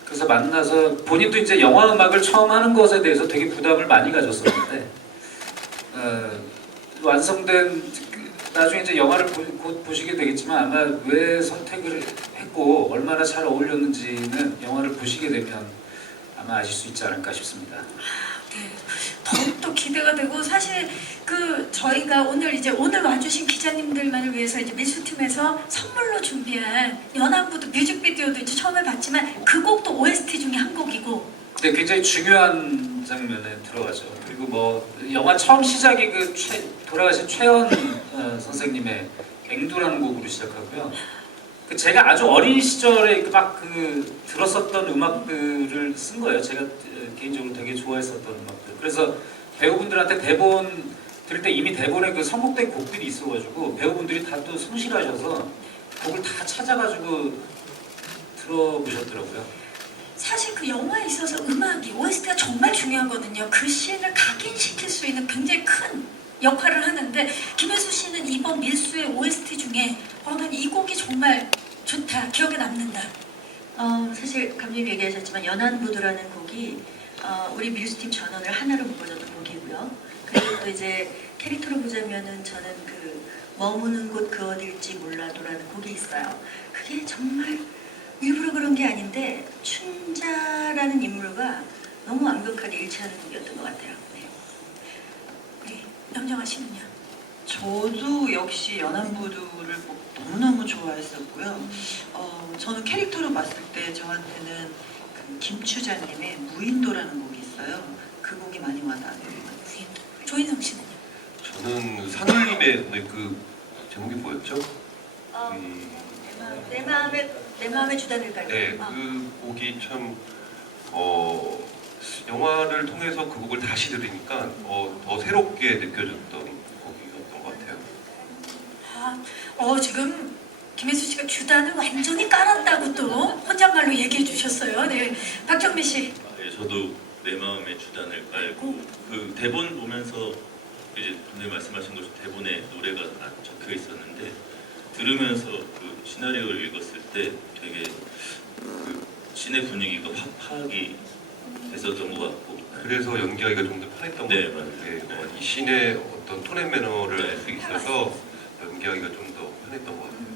그래서 만나서 본인도 이제 영화 음악을 처음 하는 것에 대해서 되게 부담을 많이 가졌었는데 완성된 나중에 이제 영화를 곧 보시게 되겠지만 아마 왜 선택을 했고 얼마나 잘 어울렸는지는 영화를 보시게 되면 아마 아실 수 있지 않을까 싶습니다. 네, 더욱더 기대가 되고 사실 그 저희가 오늘 와주신 기자님들만을 위해서 이제 미술팀에서 선물로 준비한 연안부도 뮤직비디오도 이제 처음에 봤지만 그 곡도 OST 중에 한 곡이고. 네, 굉장히 중요한 장면에 들어가죠. 그리고 뭐 영화 처음 시작이 그 돌아가신 최연 선생님의 앵두라는 곡으로 시작하고요. 그 제가 아주 어린 시절에 막 그 들었었던 음악들을 쓴 거예요. 제가 개인적으로 되게 좋아했었던 음악들. 그래서 배우분들한테 대본 들을 때 이미 대본에 그 선곡된 곡들이 있어가지고 배우분들이 다 또 성실하셔서 곡을 다 찾아가지고 들어보셨더라고요. 사실 그 영화에 있어서 음악이 OST가 정말 중요하거든요. 그 씬을 각인시킬 수 있는 굉장히 큰 역할을 하는데 김혜수 씨는 이번 밀수의 OST 중에 난 이 곡이 정말 좋다, 기억에 남는다. 사실 감독님 얘기하셨지만 연안부두라는 곡이 우리 밀수팀 전원을 하나로 묶어줬던 곡이고요. 그리고 또 이제 캐릭터로 보자면은 저는 그 머무는 곳 그 어딜지 몰라도라는 곡이 있어요. 그게 정말 일부러 그런 게 아닌데 춘자라는 인물과 너무 완벽하게 일치하는 곡이었던 것 같아요. 네. 네, 염정아 씨는요? 저도 역시 연안부두를 너무너무 좋아했었고요. 저는 캐릭터로 봤을 때 저한테는 그 김추자님의 무인도라는 곡이 있어요. 그 곡이 많이 와닿아요. 조인성 씨는요? 저는 산울림의 그 제목이 뭐였죠? 내 마음의 주단을 깔고. 네, 그 곡이 참 영화를 통해서 그 곡을 다시 들으니까 더 새롭게 느껴졌던 곡이었던 것 같아요. 지금 김혜수 씨가 주단을 완전히 깔았다고 또 혼잣말로 얘기해 주셨어요. 네, 박정민 씨. 예, 저도 내 마음의 주단을 깔고 그 대본 보면서 이제 오늘 말씀하신 것처럼 대본에 노래가 적혀 있었는데 들으면서 그 시나리오를 읽었을 때 되게 그 씬의 분위기가 확 파악이 됐었던 것 같고 그래서 연기하기가 좀 더 편했던 것 네, 같아요. 맞아요. 이 씬의 어떤 톤앤 매너를 네. 알 수 있어서 연기하기가 좀 더 편했던 것 같아요.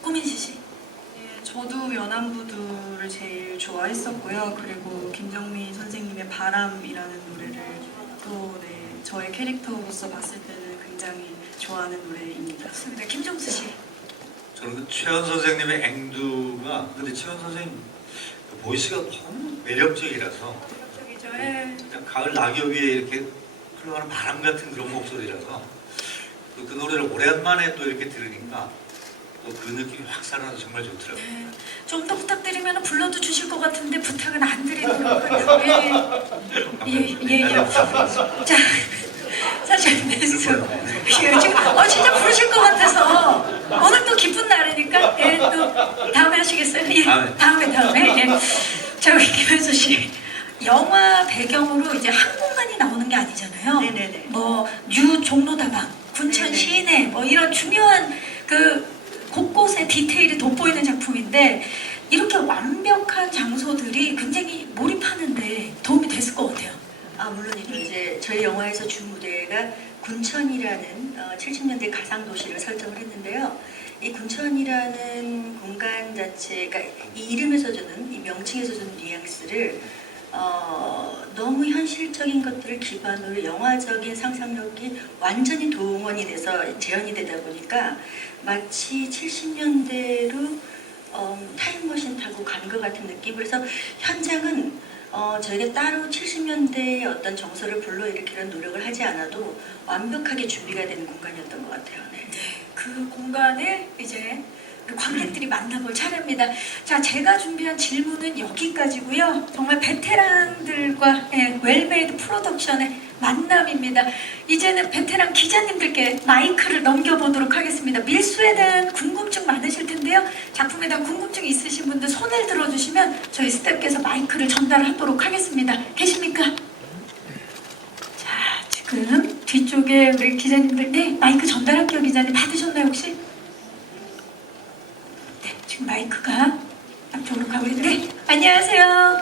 고민지 씨. 네, 저도 연안부두를 제일 좋아했었고요. 그리고 김정민 선생님의 바람이라는 노래를 또 저의 캐릭터로서 봤을 때는 굉장히 좋아하는 노래입니다. 맞습니다. 김종수 씨. 저는 그 최연 선생님의 앵두가 근데 최연 선생님 그 보이스가 너무 매력적이라서 저기죠. 예. 그냥 가을 낙엽 위에 이렇게 흘러가는 바람 같은 그런 목소리라서 또 그 노래를 오랜만에 또 이렇게 들으니까 또 그 느낌이 확 살아나서 정말 좋더라고요. 좀 더 부탁드리면 불러도 주실 것 같은데 부탁은 안 드리도록 하겠습니다. 예. 자, 사실 매수. 지금 진짜 부르실 것 같아서 오늘 또 기쁜 날이니까 또 다음에 하시겠어요? 예, 다음에. 예. 자, 우리 김현수 씨. 영화 배경으로 이제 한 공간이 나오는 게 아니잖아요. 네네네. 뭐 뉴 종로다방, 군천 네네. 시내 뭐 이런 중요한 그 곳곳에 디테일이 돋보이는 작품인데 이렇게 완벽한 장소들이 굉장히 몰입하는데 도움이 됐을 것 같아요. 물론이죠. 이제 저희 영화에서 주 무대가 군천이라는 70년대 가상 도시를 설정을 했는데요. 이 군천이라는 공간 자체가 이 이름에서 주는 이 명칭에서 주는 뉘앙스를 너무 현실적인 것들을 기반으로 영화적인 상상력이 완전히 동원이 돼서 재현이 되다 보니까 마치 70년대로 타임머신 타고 간 것 같은 느낌. 그래서 현장은 저희가 따로 70년대의 어떤 정서를 불러일으키는 노력을 하지 않아도 완벽하게 준비가 되는 공간이었던 것 같아요. 네. 그 공간을 이제 우리 관객들이 만나볼 차례입니다. 자, 제가 준비한 질문은 여기까지고요. 정말 베테랑들과 웰메이드 프로덕션의 만남입니다. 이제는 베테랑 기자님들께 마이크를 넘겨보도록 하겠습니다. 밀수에 대한 궁금증 많으실 텐데요. 작품에 대한 궁금증 있으신 분들 손을 들어주시면 저희 스태프께서 마이크를 전달하도록 하겠습니다. 계십니까? 자, 지금 뒤쪽에 우리 기자님들, 네, 마이크 전달할게요. 기자님 받으셨나요 혹시? 네, 지금 마이크가 앞쪽으로 가고 있는데, 네, 안녕하세요.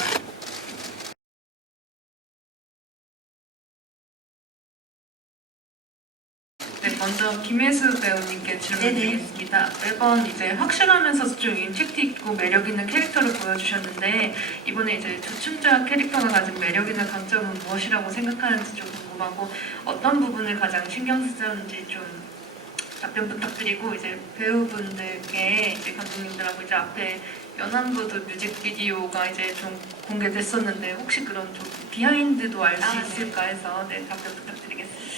네, 먼저 김혜수 배우님께 질문드리겠습니다. 매번 이제 확실하면서도 좀 임팩트 있고 매력 있는 캐릭터를 보여주셨는데 이번에 이제 조춘자 캐릭터가 가진 매력 있는 강점은 무엇이라고 생각하는지 좀 궁금하고 어떤 부분을 가장 신경 쓰셨는지 좀 답변 부탁드리고 이제 배우분들께 이제 감독님들하고 이제 앞에 연안부두 뮤직비디오가 이제 좀 공개됐었는데 혹시 그런 좀 비하인드도 알 수 있을까 해서 네, 답변 부탁드리겠습니다.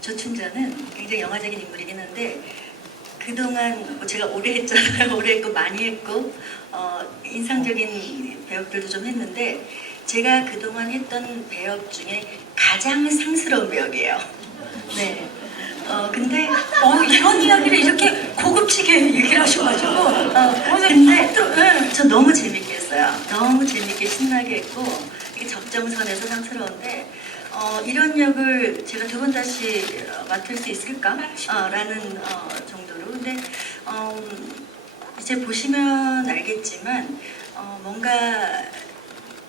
조춘자는 굉장히 영화적인 인물이긴 한데 그동안 뭐 제가 오래 했잖아요. 오래 했고 많이 했고 인상적인 배역들도 좀 했는데 제가 그동안 했던 배역 중에 가장 상스러운 배역이에요. 네. 근데 이런 이야기를 이렇게 고급지게 얘기를 하셔가지고 근데 저 너무 재밌게 했어요. 너무 재밌게 신나게 했고 이게 적정선에서 상스러운데 이런 역을 제가 두 번 다시 맡을 수 있을까? 라는 정도로. 근데 이제 보시면 알겠지만 뭔가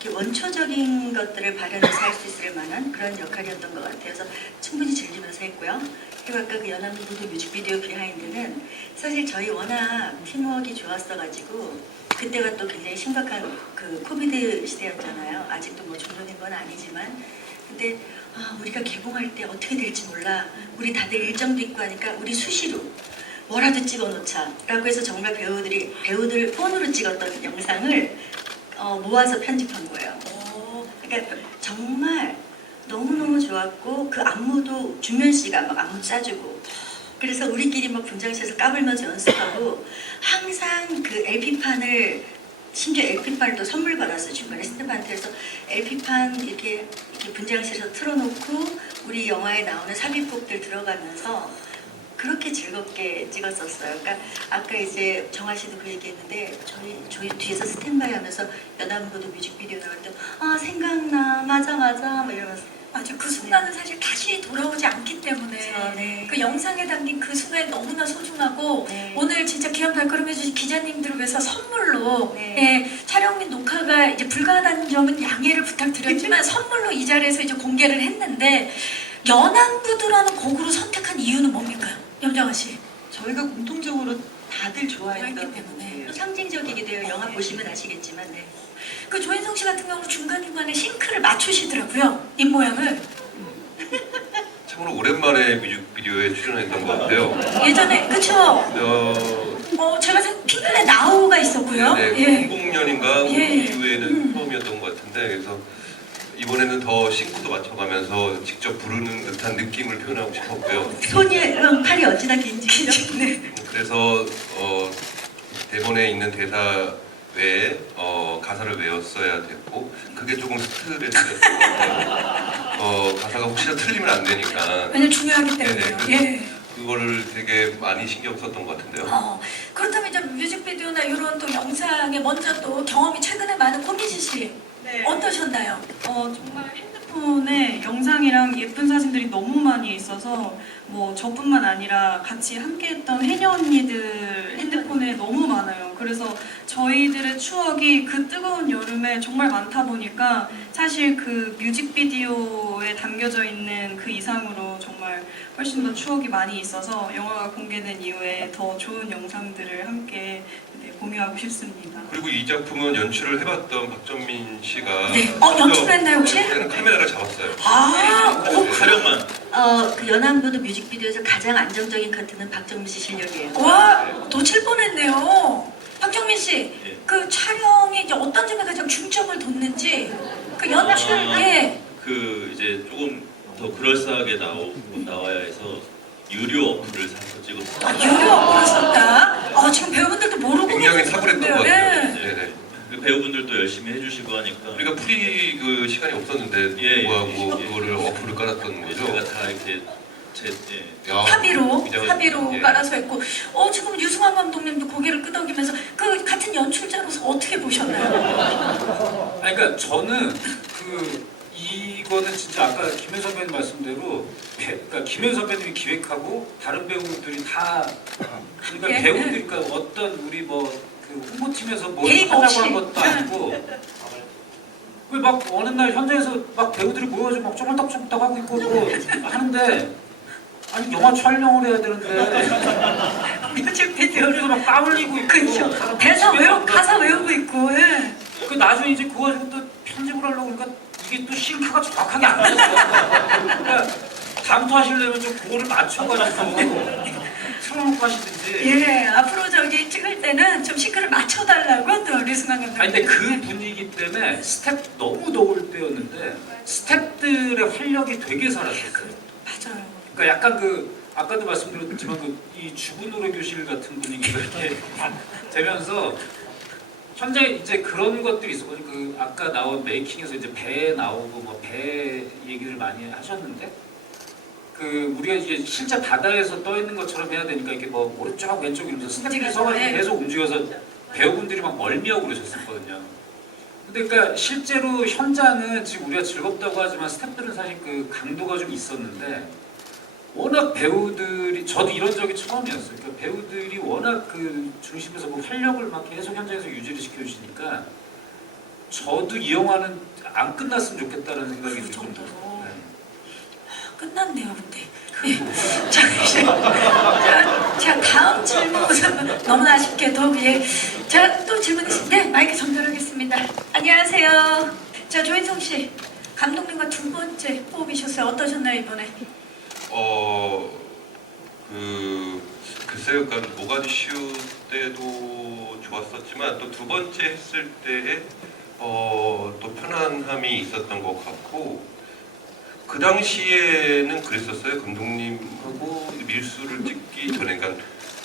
이렇게 원초적인 것들을 발현해서 할 수 있을 만한 그런 역할이었던 것 같아요. 그래서 충분히 즐기면서 했고요. 그리고 아까 그 연안부두 뮤직비디오 비하인드는 사실 저희 워낙 팀워크가 좋았어가지고 그때가 또 굉장히 심각한 그 코비드 시대였잖아요. 아직도 뭐 종료된 건 아니지만 근데 우리가 개봉할 때 어떻게 될지 몰라. 우리 다들 일정도 있고 하니까 우리 수시로 뭐라도 찍어놓자 라고 해서 정말 배우들 폰으로 찍었던 영상을 모아서 편집한 거예요. 그러니까 정말 너무너무 좋았고 그 안무도 주면 씨가 막 안무 짜주고 그래서 우리끼리 막 분장실에서 까불면서 연습하고 항상 그 LP판을 심지어 LP판을 또 선물 받았어요. 중간에 스태프한테. 그래서 LP판 이렇게 분장실에서 틀어놓고 우리 영화에 나오는 삽입곡들 들어가면서 그렇게 즐겁게 찍었었어요. 그러니까 아까 이제 정아 씨도 그 얘기했는데 저희 뒤에서 스탠바이 하면서 연안부두 뮤직비디오 나올 때 생각나 맞아 막 이러면서 맞아, 그 순간은 사실 다시 돌아오지 않기 때문에 네. 그 영상에 담긴 그 순간이 너무나 소중하고 네. 오늘 진짜 귀한 발걸음해주신 기자님들을 위해서 선물로 네. 촬영 및 녹화가 이제 불가하다는 점은 양해를 부탁드렸지만 선물로 이 자리에서 이제 공개를 했는데 연안부두라는 곡으로 선택한 이유는 뭡니까? 염정아 씨. 저희가 공통적으로 다들 좋아했던 좋아했기 때문에. 곡이에요. 상징적이기도 해요. 영화 보시면 아시겠지만 네. 그 조인성 씨 같은 경우는 중간중간에 싱크를 맞추시더라고요. 입모양을. 참으로 오랜만에 뮤직비디오에 출연했던 것 같아요. 예전에 그쵸? 제가 핑클의 나우가 있었고요. 네, 예. 00년인가 예. 이후에는 처음이었던 것 같은데 그래서 이번에는 더 싱크도 맞춰가면서 직접 부르는 듯한 느낌을 표현하고 싶었고요. 손이랑 팔이 어찌나 긴지. 네. 그래서 대본에 있는 대사 외에 가사를 외웠어야 됐고 그게 조금 스트레스였던 것 같아요. 가사가 혹시나 틀리면 안 되니까. 왜냐면 중요하기 때문에요. 네네, 그래서 예. 그거를 되게 많이 신경 썼던 것 같은데요. 그렇다면 이제 뮤직비디오나 이런 또 영상에 먼저 또 경험이 최근에 많은 고미지 씨 네. 어떠셨나요? 정말 핸드폰에 영상이랑 예쁜 사진들이 너무 많이 있어서 뭐 저뿐만 아니라 같이 함께했던 해녀 언니들 핸드폰에 너무 많아요. 그래서 저희들의 추억이 그 뜨거운 여름에 정말 많다 보니까 사실 그 뮤직비디오에 담겨져 있는 그 이상으로 정말 훨씬 더 추억이 많이 있어서 영화가 공개된 이후에 더 좋은 영상들을 함께 공유하고 싶습니다. 그리고 이 작품은 연출을 해봤던 박정민 씨가 네. 연출했나요 혹시? 그때는 카메라를 잡았어요. 촬영만 그 연안부두 뮤직비디오에서 가장 안정적인 커트는 박정민 씨 실력이에요. 와, 놓칠 뻔했네요. 박정민 씨, 예. 그 촬영에 이제 어떤 점에 가장 중점을 뒀는지 그 연출, 예. 그 이제 조금 더 그럴싸하게 나와야 해서 유료 어플을 사서 찍었어요. 유료 어플을 썼다. 지금 배우분들도 모르고 굉장히 계실 탁월했던 텐데요. 것 같아요. 예. 네네. 그 배우분들도 열심히 해주시고 하니까 우리가 프리 그 시간이 없었는데 예, 불구하고 예. 그거를 어플을 깔았던 거죠. 제가 다 이렇게 야, 합의로 굉장히- 예. 깔아서 했고 지금 유승환 감독님도 고개를 끄덕이면서 그 같은 연출자로서 어떻게 보셨나요? 아니, 그러니까 저는 이거는 진짜 아까 김현 선배님 말씀대로 그러니까 김현 선배님이 기획하고 다른 배우들이 다 그러니까 예. 배우들이 그러니까 어떤 우리 그 홍보팀에서 뭐 개입 하자고 없이. 한 것도 아니고 왜 막 어느 날 현장에서 막 배우들이 모여서 막 쪼물딱쪼물딱 하고 있고 뭐 하는데 아니 영화 촬영을 해야 되는데 뮤직비디오를 여기서 막 땀 흘리고 있고 그렇죠. 사람 대사 집에 외우고 간다. 가사 외우고 있고 예. 그 나중에 이제 그거 가지고 또 편집을 하려고 그러니까 이게 또 싱크가 정확하게 안 됐어요. 그러니까 다음 터 하시려면 좀 그거를 맞춰가지고 틀어놓고 하시든지. 예, 앞으로 저기 찍을 때는 좀 시크를 맞춰달라고 또 류승환 감독님. 아니 근데 그 분위기 때문에 스텝 너무 더울 때였는데 스텝들의 활력이 되게 살았어요. 맞아요. 그러니까 약간 아까도 말씀드렸지만 이 주부 노래 교실 같은 분위기가 이렇게 되면서 현장에 이제 그런 것들이 있어. 아까 나온 메이킹에서 이제 배 나오고 뭐 배 얘기를 많이 하셨는데 우리가 이제 실제 바다에서 떠 있는 것처럼 해야 되니까 이게 뭐 오른쪽 왼쪽 이러면서 스텝들이 서가지고 계속 움직여서 배우분들이 막 멀미하고 그러셨었거든요. 근데 그러니까 실제로 현장은 지금 우리가 즐겁다고 하지만 스태프들은 사실 그 강도가 좀 있었는데 워낙 배우들이 저도 이런 적이 처음이었어요. 그러니까 배우들이 워낙 그 중심에서 뭐 활력을 막 계속 현장에서 유지를 시켜주시니까 저도 이 영화는 안 끝났으면 좋겠다는 생각이 들 정도로. 네. 끝났네요, 근데. 예. 자, 다음 질문 너무나 아쉽게도 예. 자, 또 질문 있으신데 마이크 전달하겠습니다. 안녕하세요. 자, 조인성 씨, 감독님과 두 번째 호흡이셨어요. 어떠셨나요 이번에? 글쎄요, 그러니까 모가디슈 때도 좋았었지만 또 두 번째 했을 때에 또 편안함이 있었던 것 같고 그 당시에는 그랬었어요. 감독님하고 밀수를 찍기 전에, 그러니까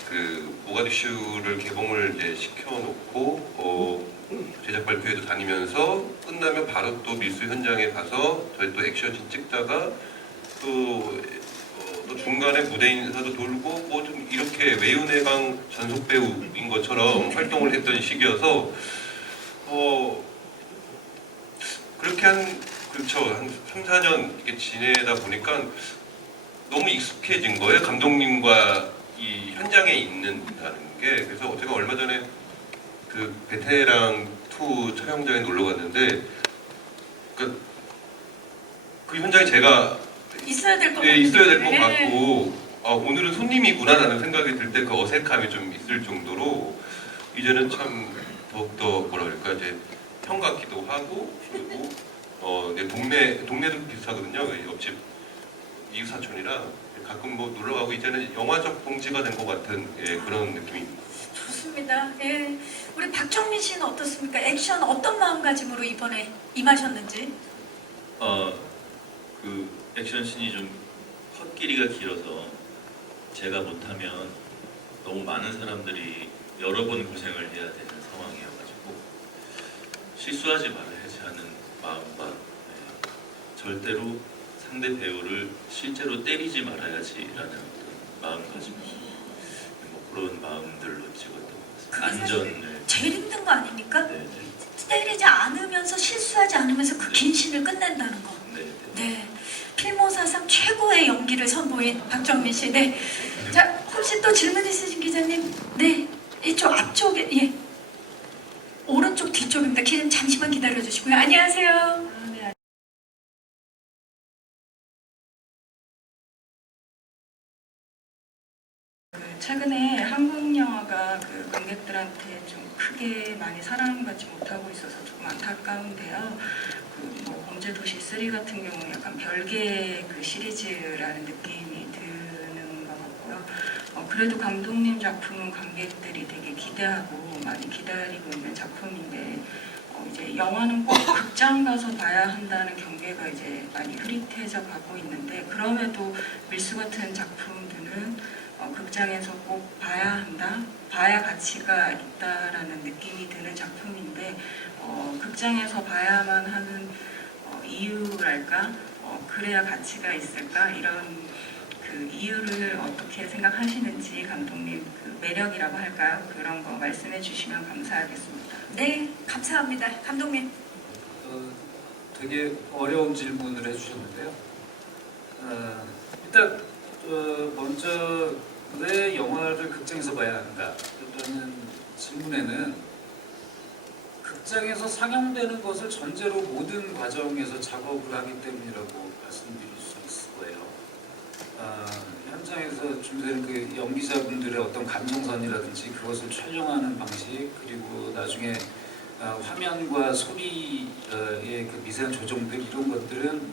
그 모가디슈를 개봉을 이제 시켜놓고 제작 발표회도 다니면서 끝나면 바로 또 밀수 현장에 가서 저희 또 액션씬 찍다가 또 중간에 무대 인사도 돌고 뭐 좀 이렇게 외유내 방 전속 배우인 것처럼 활동을 했던 시기여서 그렇게 한 3, 4년 이렇게 지내다 보니까 너무 익숙해진 거예요. 감독님과 이 현장에 있는다는 게. 그래서 제가 얼마 전에 그 베테랑 2 촬영장에 놀러 갔는데 그 현장에 제가 있어야 될 것 같아요. 있어야 될 것 같고 오늘은 손님이구나라는 생각이 들 때 그 어색함이 좀 있을 정도로 이제는 참 더욱더 뭐라 그럴까 이제 형 같기도 하고 그리고 내 동네도 비슷하거든요. 옆집 이웃 사촌이라 가끔 뭐 놀러 가고 이제는 영화적 동지가 된 것 같은 그런 느낌입니다. 좋습니다. 예. 우리 박정민 씨는 어떻습니까? 액션 어떤 마음가짐으로 이번에 임하셨는지? 그 액션씬이 좀 컷길이가 길어서 제가 못하면 너무 많은 사람들이 여러 번 고생을 해야 되는 상황이어가지고 실수하지 말아야지 하는 마음과 절대로 상대 배우를 실제로 때리지 말아야지라는 어떤 마음가짐, 뭐 그런 마음들로 찍었던 것 같습니다. 안전을. 제일 힘든 거 아닙니까? 네, 때리지 않으면서 실수하지 않으면서 그 긴 신을 끝낸다는 거. 네. 네. 필모 사상 최고의 연기를 선보인 박정민 씨. 네. 자, 혹시 또 질문 있으신 기자님? 네. 이쪽 앞쪽에 예. 오른쪽 뒤쪽입니다. 기자님 잠시만 기다려 주시고요. 안녕하세요. 네, 최근에 한국 영화가 그 관객들한테 좀 크게 많이 사랑받지 못하고 있어서 조금 안타까운데요. 뭐 범죄도시 3 같은 경우는 약간 별개의 그 시리즈라는 느낌이 드는 것 같고요. 그래도 감독님 작품은 관객들이 되게 기대하고 많이 기다리고 있는 작품인데 이제 영화는 꼭 극장 가서 봐야 한다는 경계가 이제 많이 흐릿해져 가고 있는데 그럼에도 밀수 같은 작품들은 극장에서 꼭 봐야 한다, 봐야 가치가 있다라는 느낌이 드는 작품인데 극장에서 봐야만 하는 이유랄까 그래야 가치가 있을까 이런 그 이유를 어떻게 생각하시는지 감독님 그 매력이라고 할까요? 그런 거 말씀해 주시면 감사하겠습니다. 네, 감사합니다. 감독님. 되게 어려운 질문을 해주셨는데요. 일단 먼저 왜 영화를 극장에서 봐야 한다라는 질문에는 극장에서 상영되는 것을 전제로 모든 과정에서 작업을 하기 때문이라고 말씀드릴 수 있을 거예요. 현장에서 준비되는 그 연기자분들의 어떤 감정선이라든지 그것을 촬영하는 방식, 그리고 나중에 화면과 소리의 그 미세한 조정들, 이런 것들은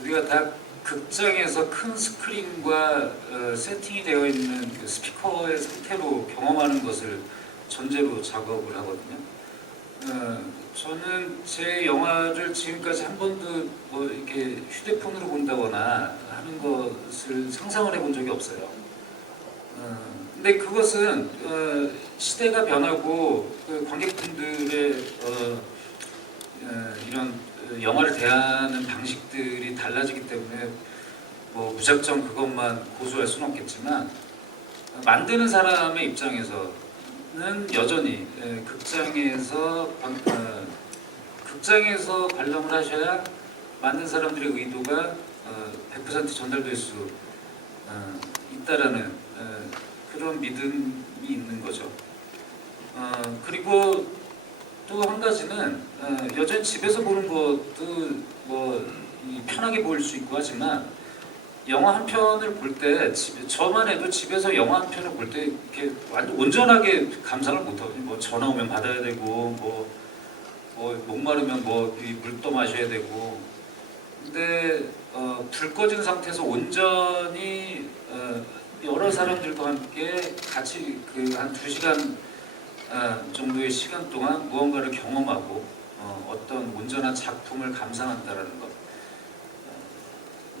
우리가 다 극장에서 큰 스크린과 세팅이 되어 있는 그 스피커의 상태로 경험하는 것을 전제로 작업을 하거든요. 저는 제 영화를 지금까지 한 번도 뭐 이렇게 휴대폰으로 본다거나 하는 것을 상상을 해본 적이 없어요. 근데 그것은 시대가 변하고 그 관객분들의 이런 영화를 대하는 방식들이 달라지기 때문에 뭐 무작정 그것만 고수할 수는 없겠지만, 만드는 사람의 입장에서는 여전히 극장에서 관람을 하셔야 만든 사람들의 의도가 100% 전달될 수 있다라는 그런 믿음이 있는 거죠. 그리고 또 한 가지는 여전히 집에서 보는 것도 뭐 편하게 보일 수 있고 하지만, 영화 한 편을 볼 때 저만 해도 집에서 영화 한 편을 볼 때 이렇게 완전 온전하게 감상을 못 하거든요. 뭐 전화 오면 받아야 되고, 뭐 목마르면 물 또 마셔야 되고. 근데 불 꺼진 상태에서 온전히 여러 사람들과 함께 같이 그 한 2시간 정도의 시간 동안 무언가를 경험하고 어떤 온전한 작품을 감상한다라는 것.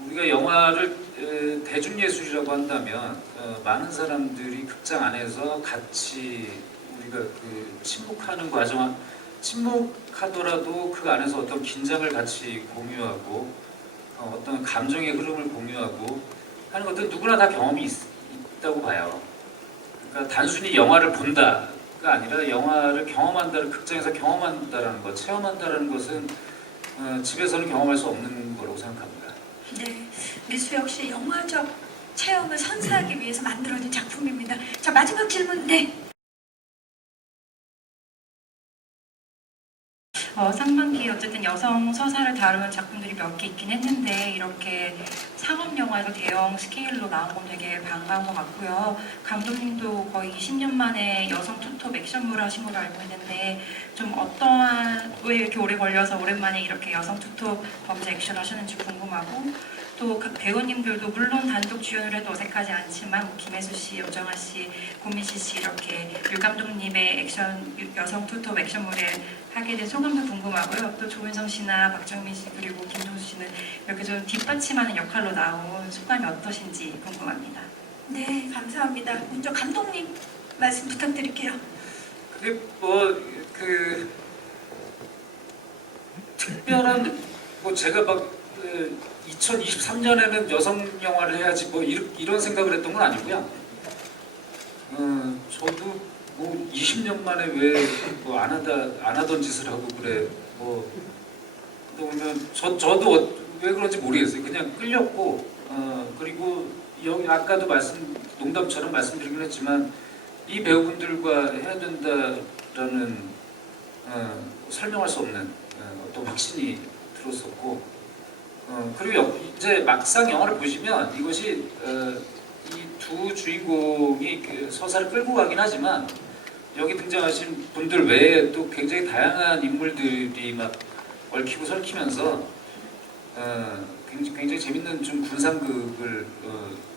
우리가 영화를 대중예술이라고 한다면 많은 사람들이 극장 안에서 같이 우리가 그 침묵하는 과정, 침묵하더라도 그 안에서 어떤 긴장을 같이 공유하고 어떤 감정의 흐름을 공유하고 하는 것들은 누구나 다 경험이 있다고 봐요. 그러니까 단순히 영화를 본다가 아니라 영화를 경험한다는, 극장에서 경험한다라는 것, 체험한다라는 것은 집에서는 경험할 수 없는 거라고 생각합니다. 네, 미수혁 씨 영화적 체험을 선사하기 위해서 만들어진 작품입니다. 자, 마지막 질문. 네. 상반기에 어쨌든 여성 서사를 다루는 작품들이 몇 개 있긴 했는데 이렇게 상업 영화에서 대형 스케일로 나온 건 되게 반가운 것 같고요. 감독님도 거의 20년 만에 여성 투톱 액션물 하신 걸로 알고 있는데 좀 왜 이렇게 오래 걸려서 오랜만에 이렇게 여성 투톱 범죄 액션 하셨는지 궁금하고, 또 배우님들도 물론 단독 주연을 해도 어색하지 않지만 김혜수 씨, 여정아 씨, 고민씨 씨 이렇게 유 감독님의 여성 투톱 액션물에 하게 된 소감도 궁금하고요. 또 조은성 씨나 박정민 씨 그리고 김종수 씨는 이렇게 좀 뒷받침하는 역할로 나온 소감이 어떠신지 궁금합니다. 네, 감사합니다. 먼저 감독님 말씀 부탁드릴게요. 그게 특별한 제가 막 2023년에는 여성 영화를 해야지 이런 생각을 했던 건 아니고요. 저도 20년 만에 왜 안 하던 짓을 하고 그래. 그러면 저도 왜 그런지 모르겠어요. 그냥 끌렸고, 그리고 여기 아까도 농담처럼 말씀드리긴 했지만 이 배우분들과 해야 된다라는 설명할 수 없는 어떤 확신이 들었었고, 그리고 이제 막상 영화를 보시면 이것이 이 두 주인공이 그 서사를 끌고 가긴 하지만 여기 등장하신 분들 외에 또 굉장히 다양한 인물들이 막 얽히고 설키면서 굉장히 재밌는 좀 군상극을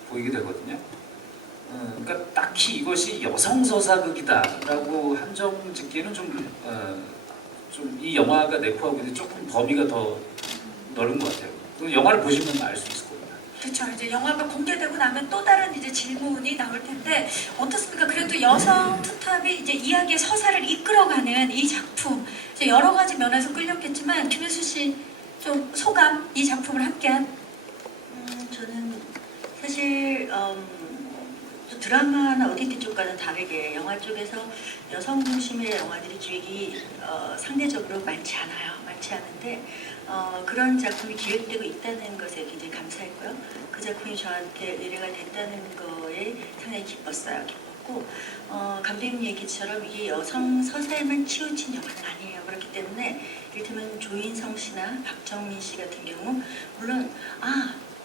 보이게 되거든요. 그러니까 딱히 이것이 여성 서사극이다라고 한정 짓기에는 좀 이 영화가 내포하고 있는 조금 범위가 더 넓은 것 같아요. 영화를 보시면 알 수 있을 겁니다. 그렇죠. 이제 영화가 공개되고 나면 또 다른 이제 질문이 나올 텐데 어떻습니까? 그래도 여성 투탑이 이제 이야기의 서사를 이끌어가는 이 작품 이제 여러 가지 면에서 끌렸겠지만 김혜수 씨 좀 소감 이 작품을 함께한 저는 사실 또 드라마나 OTT 쪽과는 다르게 영화 쪽에서 여성 중심의 영화들이 주익이 상대적으로 많지 않아요. 많지 않은데 그런 작품이 기획되고 있다는 것에 굉장히 감사했고요. 그 작품이 저한테 의뢰가 됐다는 거에 상당히 기뻤어요. 기뻤고 감독님 얘기처럼 이게 여성 서사에만 치우친 영화는 아니에요. 그렇기 때문에 이를테면 조인성 씨나 박정민 씨 같은 경우 물론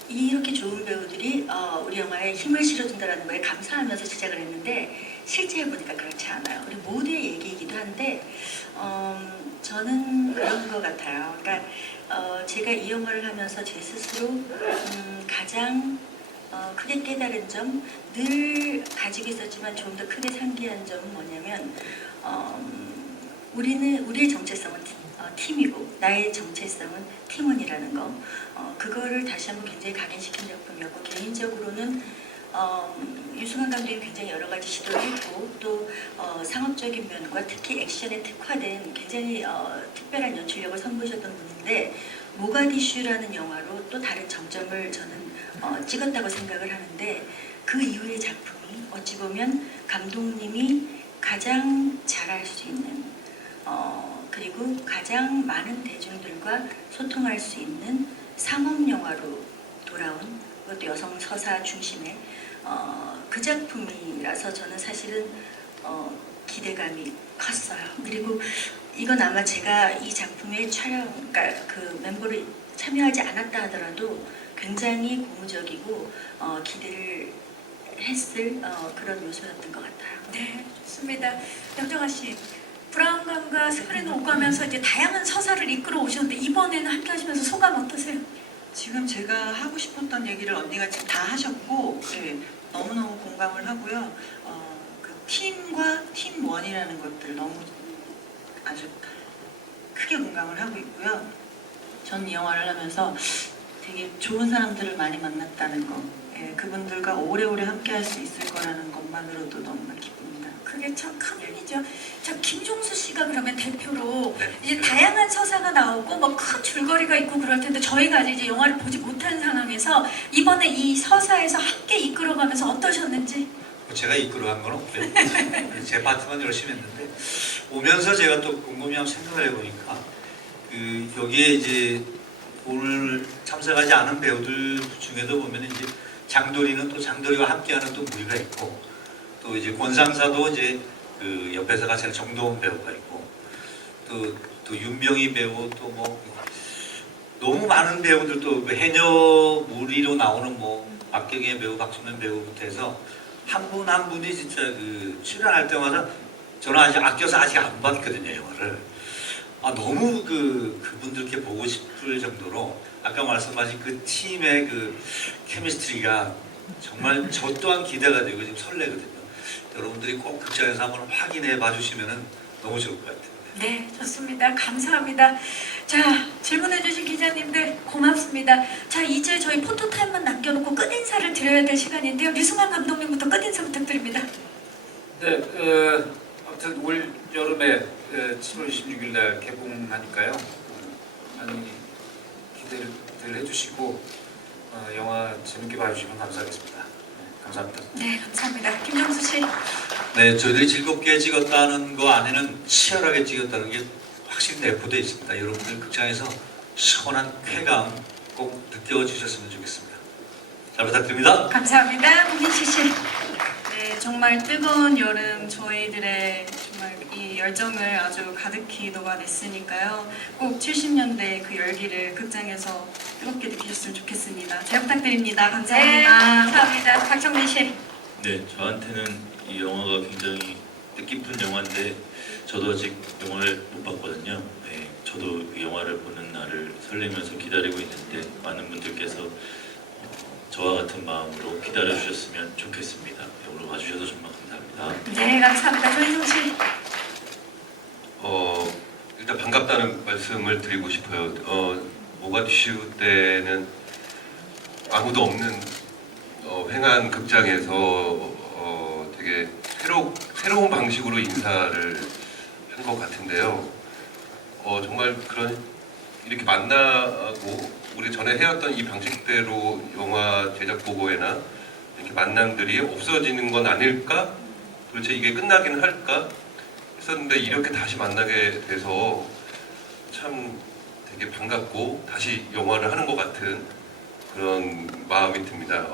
이렇게 좋은 배우들이 우리 영화에 힘을 실어준다는 거에 감사하면서 제작을 했는데 실제 해보니까 그렇지 않아요. 우리 모두의 얘기이기도 한데 저는 그런 것 같아요. 그러니까 제가 이 영화를 하면서 제 스스로 가장 크게 깨달은 점, 늘 가지고 있었지만 좀 더 크게 상기한 점은 뭐냐면 우리의 정체성은 팀이고 나의 정체성은 팀원이라는 거 그거를 다시 한번 굉장히 각인시킨 작품이었고 개인적으로는 유승환 감독이 굉장히 여러 가지 시도를 했고 또 상업적인 면과 특히 액션에 특화된 굉장히 특별한 연출력을 선보이셨던 분인데 모가디슈라는 영화로 또 다른 정점을 저는 찍었다고 생각을 하는데 그 이후의 작품이 어찌 보면 감독님이 가장 잘할 수 있는 그리고 가장 많은 대중들과 소통할 수 있는 상업 영화로 돌아온 그것도 여성 서사 중심의 그 작품이라서 저는 사실은 기대감이 컸어요. 그리고 이건 아마 제가 이 작품의 촬영, 그러니까 그 멤버를 참여하지 않았다 하더라도 굉장히 고무적이고 기대를 했을 그런 요소였던 것 같아요. 네, 좋습니다. 영정아 씨, 브라운관과 스크린 오가면서 이제 다양한 서사를 이끌어 오셨는데 이번에는 함께 하시면서 소감 어떠세요? 지금 제가 하고 싶었던 얘기를 언니가 지금 다 하셨고 네, 너무너무 공감을 하고요. 그 팀과 팀원이라는 것들 너무 아주 크게 공감을 하고 있고요. 전 이 영화를 하면서 되게 좋은 사람들을 많이 만났다는 거 그분들과 오래오래 함께 할 수 있을 거라는 것만으로도 너무나 기쁩니다. 그게 참 큰 일이죠. 자, 김종수 씨가 그러면 대표로 네. 이제 다양한 서사가 나오고 뭐 큰 줄거리가 있고 그럴 텐데 저희가 아직 이제 영화를 보지 못한 상황에서 이번에 이 서사에서 함께 이끌어가면서 어떠셨는지? 제가 이끌어간 건 없고요. 제 파트만 열심히 했는데 오면서 제가 또 곰곰이 한번 생각을 해보니까 여기에 이제 오늘 참석하지 않은 배우들 중에도 보면 이제 장도리는 또 장도리와 함께하는 또 무리가 있고 또 이제 권상사도 이제 그 옆에서 같이 하는 정도원 배우가 있고 또 윤병희 배우 또 뭐 너무 많은 배우들 또 해녀 무리로 나오는 뭐 박경혜 배우, 박수면 배우부터 해서 한 분 한 분이 진짜 그 출연할 때마다 저는 아껴서 아직 안 봤거든요 영화를. 너무 그분들께 보고 싶을 정도로 아까 말씀하신 그 팀의 그 케미스트리가 정말 저 또한 기대가 되고 지금 설레거든요. 여러분들이 꼭 극장에서 한번 확인해 봐주시면 너무 좋을 것 같아요. 네, 좋습니다. 감사합니다. 자, 질문해주신 기자님들 고맙습니다. 자, 이제 저희 포토타임만 남겨놓고 끝인사를 드려야 될 시간인데요. 류승환 감독님부터 끝인사 부탁드립니다. 네, 아무튼 올 여름에 7월 26일 날 개봉하니까요. 많이 기대를 해주시고 영화 재밌게 봐주시면 감사하겠습니다. 네, 감사합니다. 네, 감사합니다. 김정수 씨. 네, 저희들이 즐겁게 찍었다는 거 안에는 치열하게 찍었다는 게 확실히 내포되어 있습니다. 여러분들 극장에서 시원한 쾌감 꼭 느껴주셨으면 좋겠습니다. 잘 부탁드립니다. 감사합니다. 공진씨 씨. 네, 정말 뜨거운 여름 저희들의 정말 이 열정을 아주 가득히 녹아냈으니까요. 꼭 70년대 그 열기를 극장에서 뜨겁게 느끼셨으면 좋겠습니다. 잘 부탁드립니다. 네, 감사합니다. 감사합니다. 박정민 씨. 네, 저한테는 이 영화가 굉장히 뜻깊은 영화인데 저도 아직 영화를 못 봤거든요. 네, 저도 이 영화를 보는 날을 설레면서 기다리고 있는데 많은 분들께서 저와 같은 마음으로 기다려 주셨으면 좋겠습니다. 네, 오늘 와주셔서 정말 감사합니다. 네, 감사합니다. 조인성 씨. 일단 반갑다는 말씀을 드리고 싶어요. 모가디슈 때는 아무도 없는 횡한 극장에서 되게 새로운 방식으로 인사를 한 것 같은데요. 정말 이렇게 만나고 우리 전에 해왔던 이 방식대로 영화 제작 보고회나 이렇게 만남들이 없어지는 건 아닐까? 도대체 이게 끝나긴 할까? 했었는데 이렇게 다시 만나게 돼서 참 되게 반갑고 다시 영화를 하는 것 같은 그런 마음이 듭니다.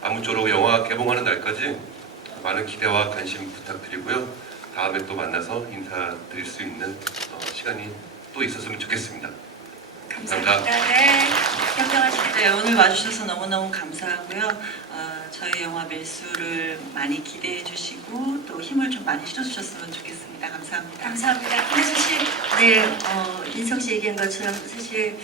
아무쪼록 영화 개봉하는 날까지 많은 기대와 관심 부탁드리고요. 다음에 또 만나서 인사드릴 수 있는 시간이 또 있었으면 좋겠습니다. 감사합니다. 네, 경정하시겠어요? 네, 오늘 와주셔서 너무너무 감사하고요. 저희 영화 밀수를 많이 기대해 주시고 또 힘을 좀 많이 실어주셨으면 좋겠습니다. 감사합니다. 감사합니다. 김혜수 씨. 네, 인성 씨 얘기한 것처럼 사실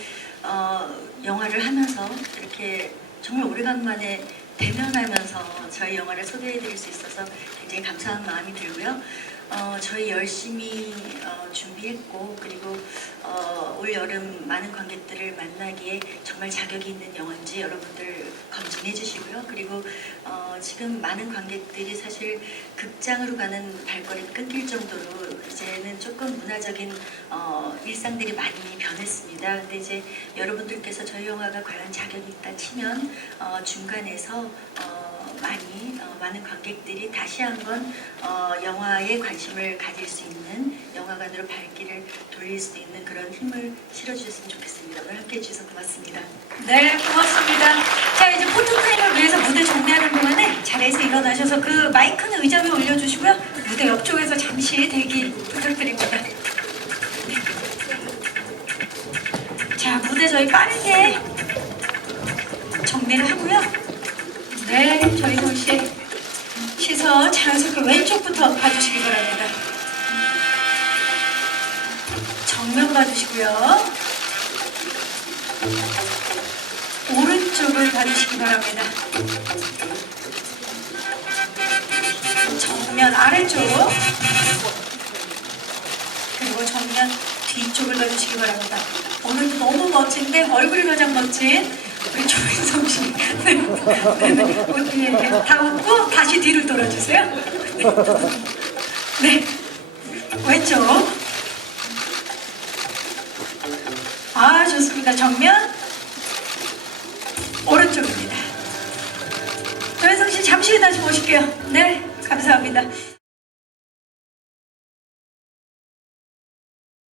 영화를 하면서 이렇게 정말 오래간만에 대면하면서 저희 영화를 소개해드릴 수 있어서 굉장히 감사한 마음이 들고요. 저희 열심히 준비했고 그리고 올 여름 많은 관객들을 만나기에 정말 자격이 있는 영화인지 여러분들 검증해 주시고요. 그리고 지금 많은 관객들이 사실 극장으로 가는 발걸음이 끊길 정도로 이제는 조금 문화적인 일상들이 많이 변했습니다. 근데 이제 여러분들께서 저희 영화가 과연 자격이 있다 치면 중간에서 많은 관객들이 다시 한번 영화에 관심을 가질 수 있는 영화관으로 발길을 돌릴 수 있는 그런 힘을 실어주셨으면 좋겠습니다. 오늘 함께해 주셔서 고맙습니다. 네, 고맙습니다. 자, 이제 포토타임을 위해서 무대 정리하는 동안에 자리에서 일어나셔서 그 마이크는 의자 위에 올려주시고요. 무대 옆쪽에서 잠시 대기 부탁드립니다. 자, 무대 저희 빠르게 정리를 하고요. 네, 저희 동시에 시선 자연스럽게 왼쪽부터 봐주시기 바랍니다. 정면 봐주시고요. 오른쪽을 봐주시기 바랍니다. 정면 아래쪽 그리고 정면 뒤쪽을 봐주시기 바랍니다. 오늘도 너무 멋진데 얼굴이 가장 멋진 우리 조인성 씨. 네, 다 웃고 다시 뒤를 돌아주세요. 네, 왼쪽. 아, 좋습니다. 정면 오른쪽입니다. 조인성 씨 잠시 다시 모실게요. 네, 감사합니다.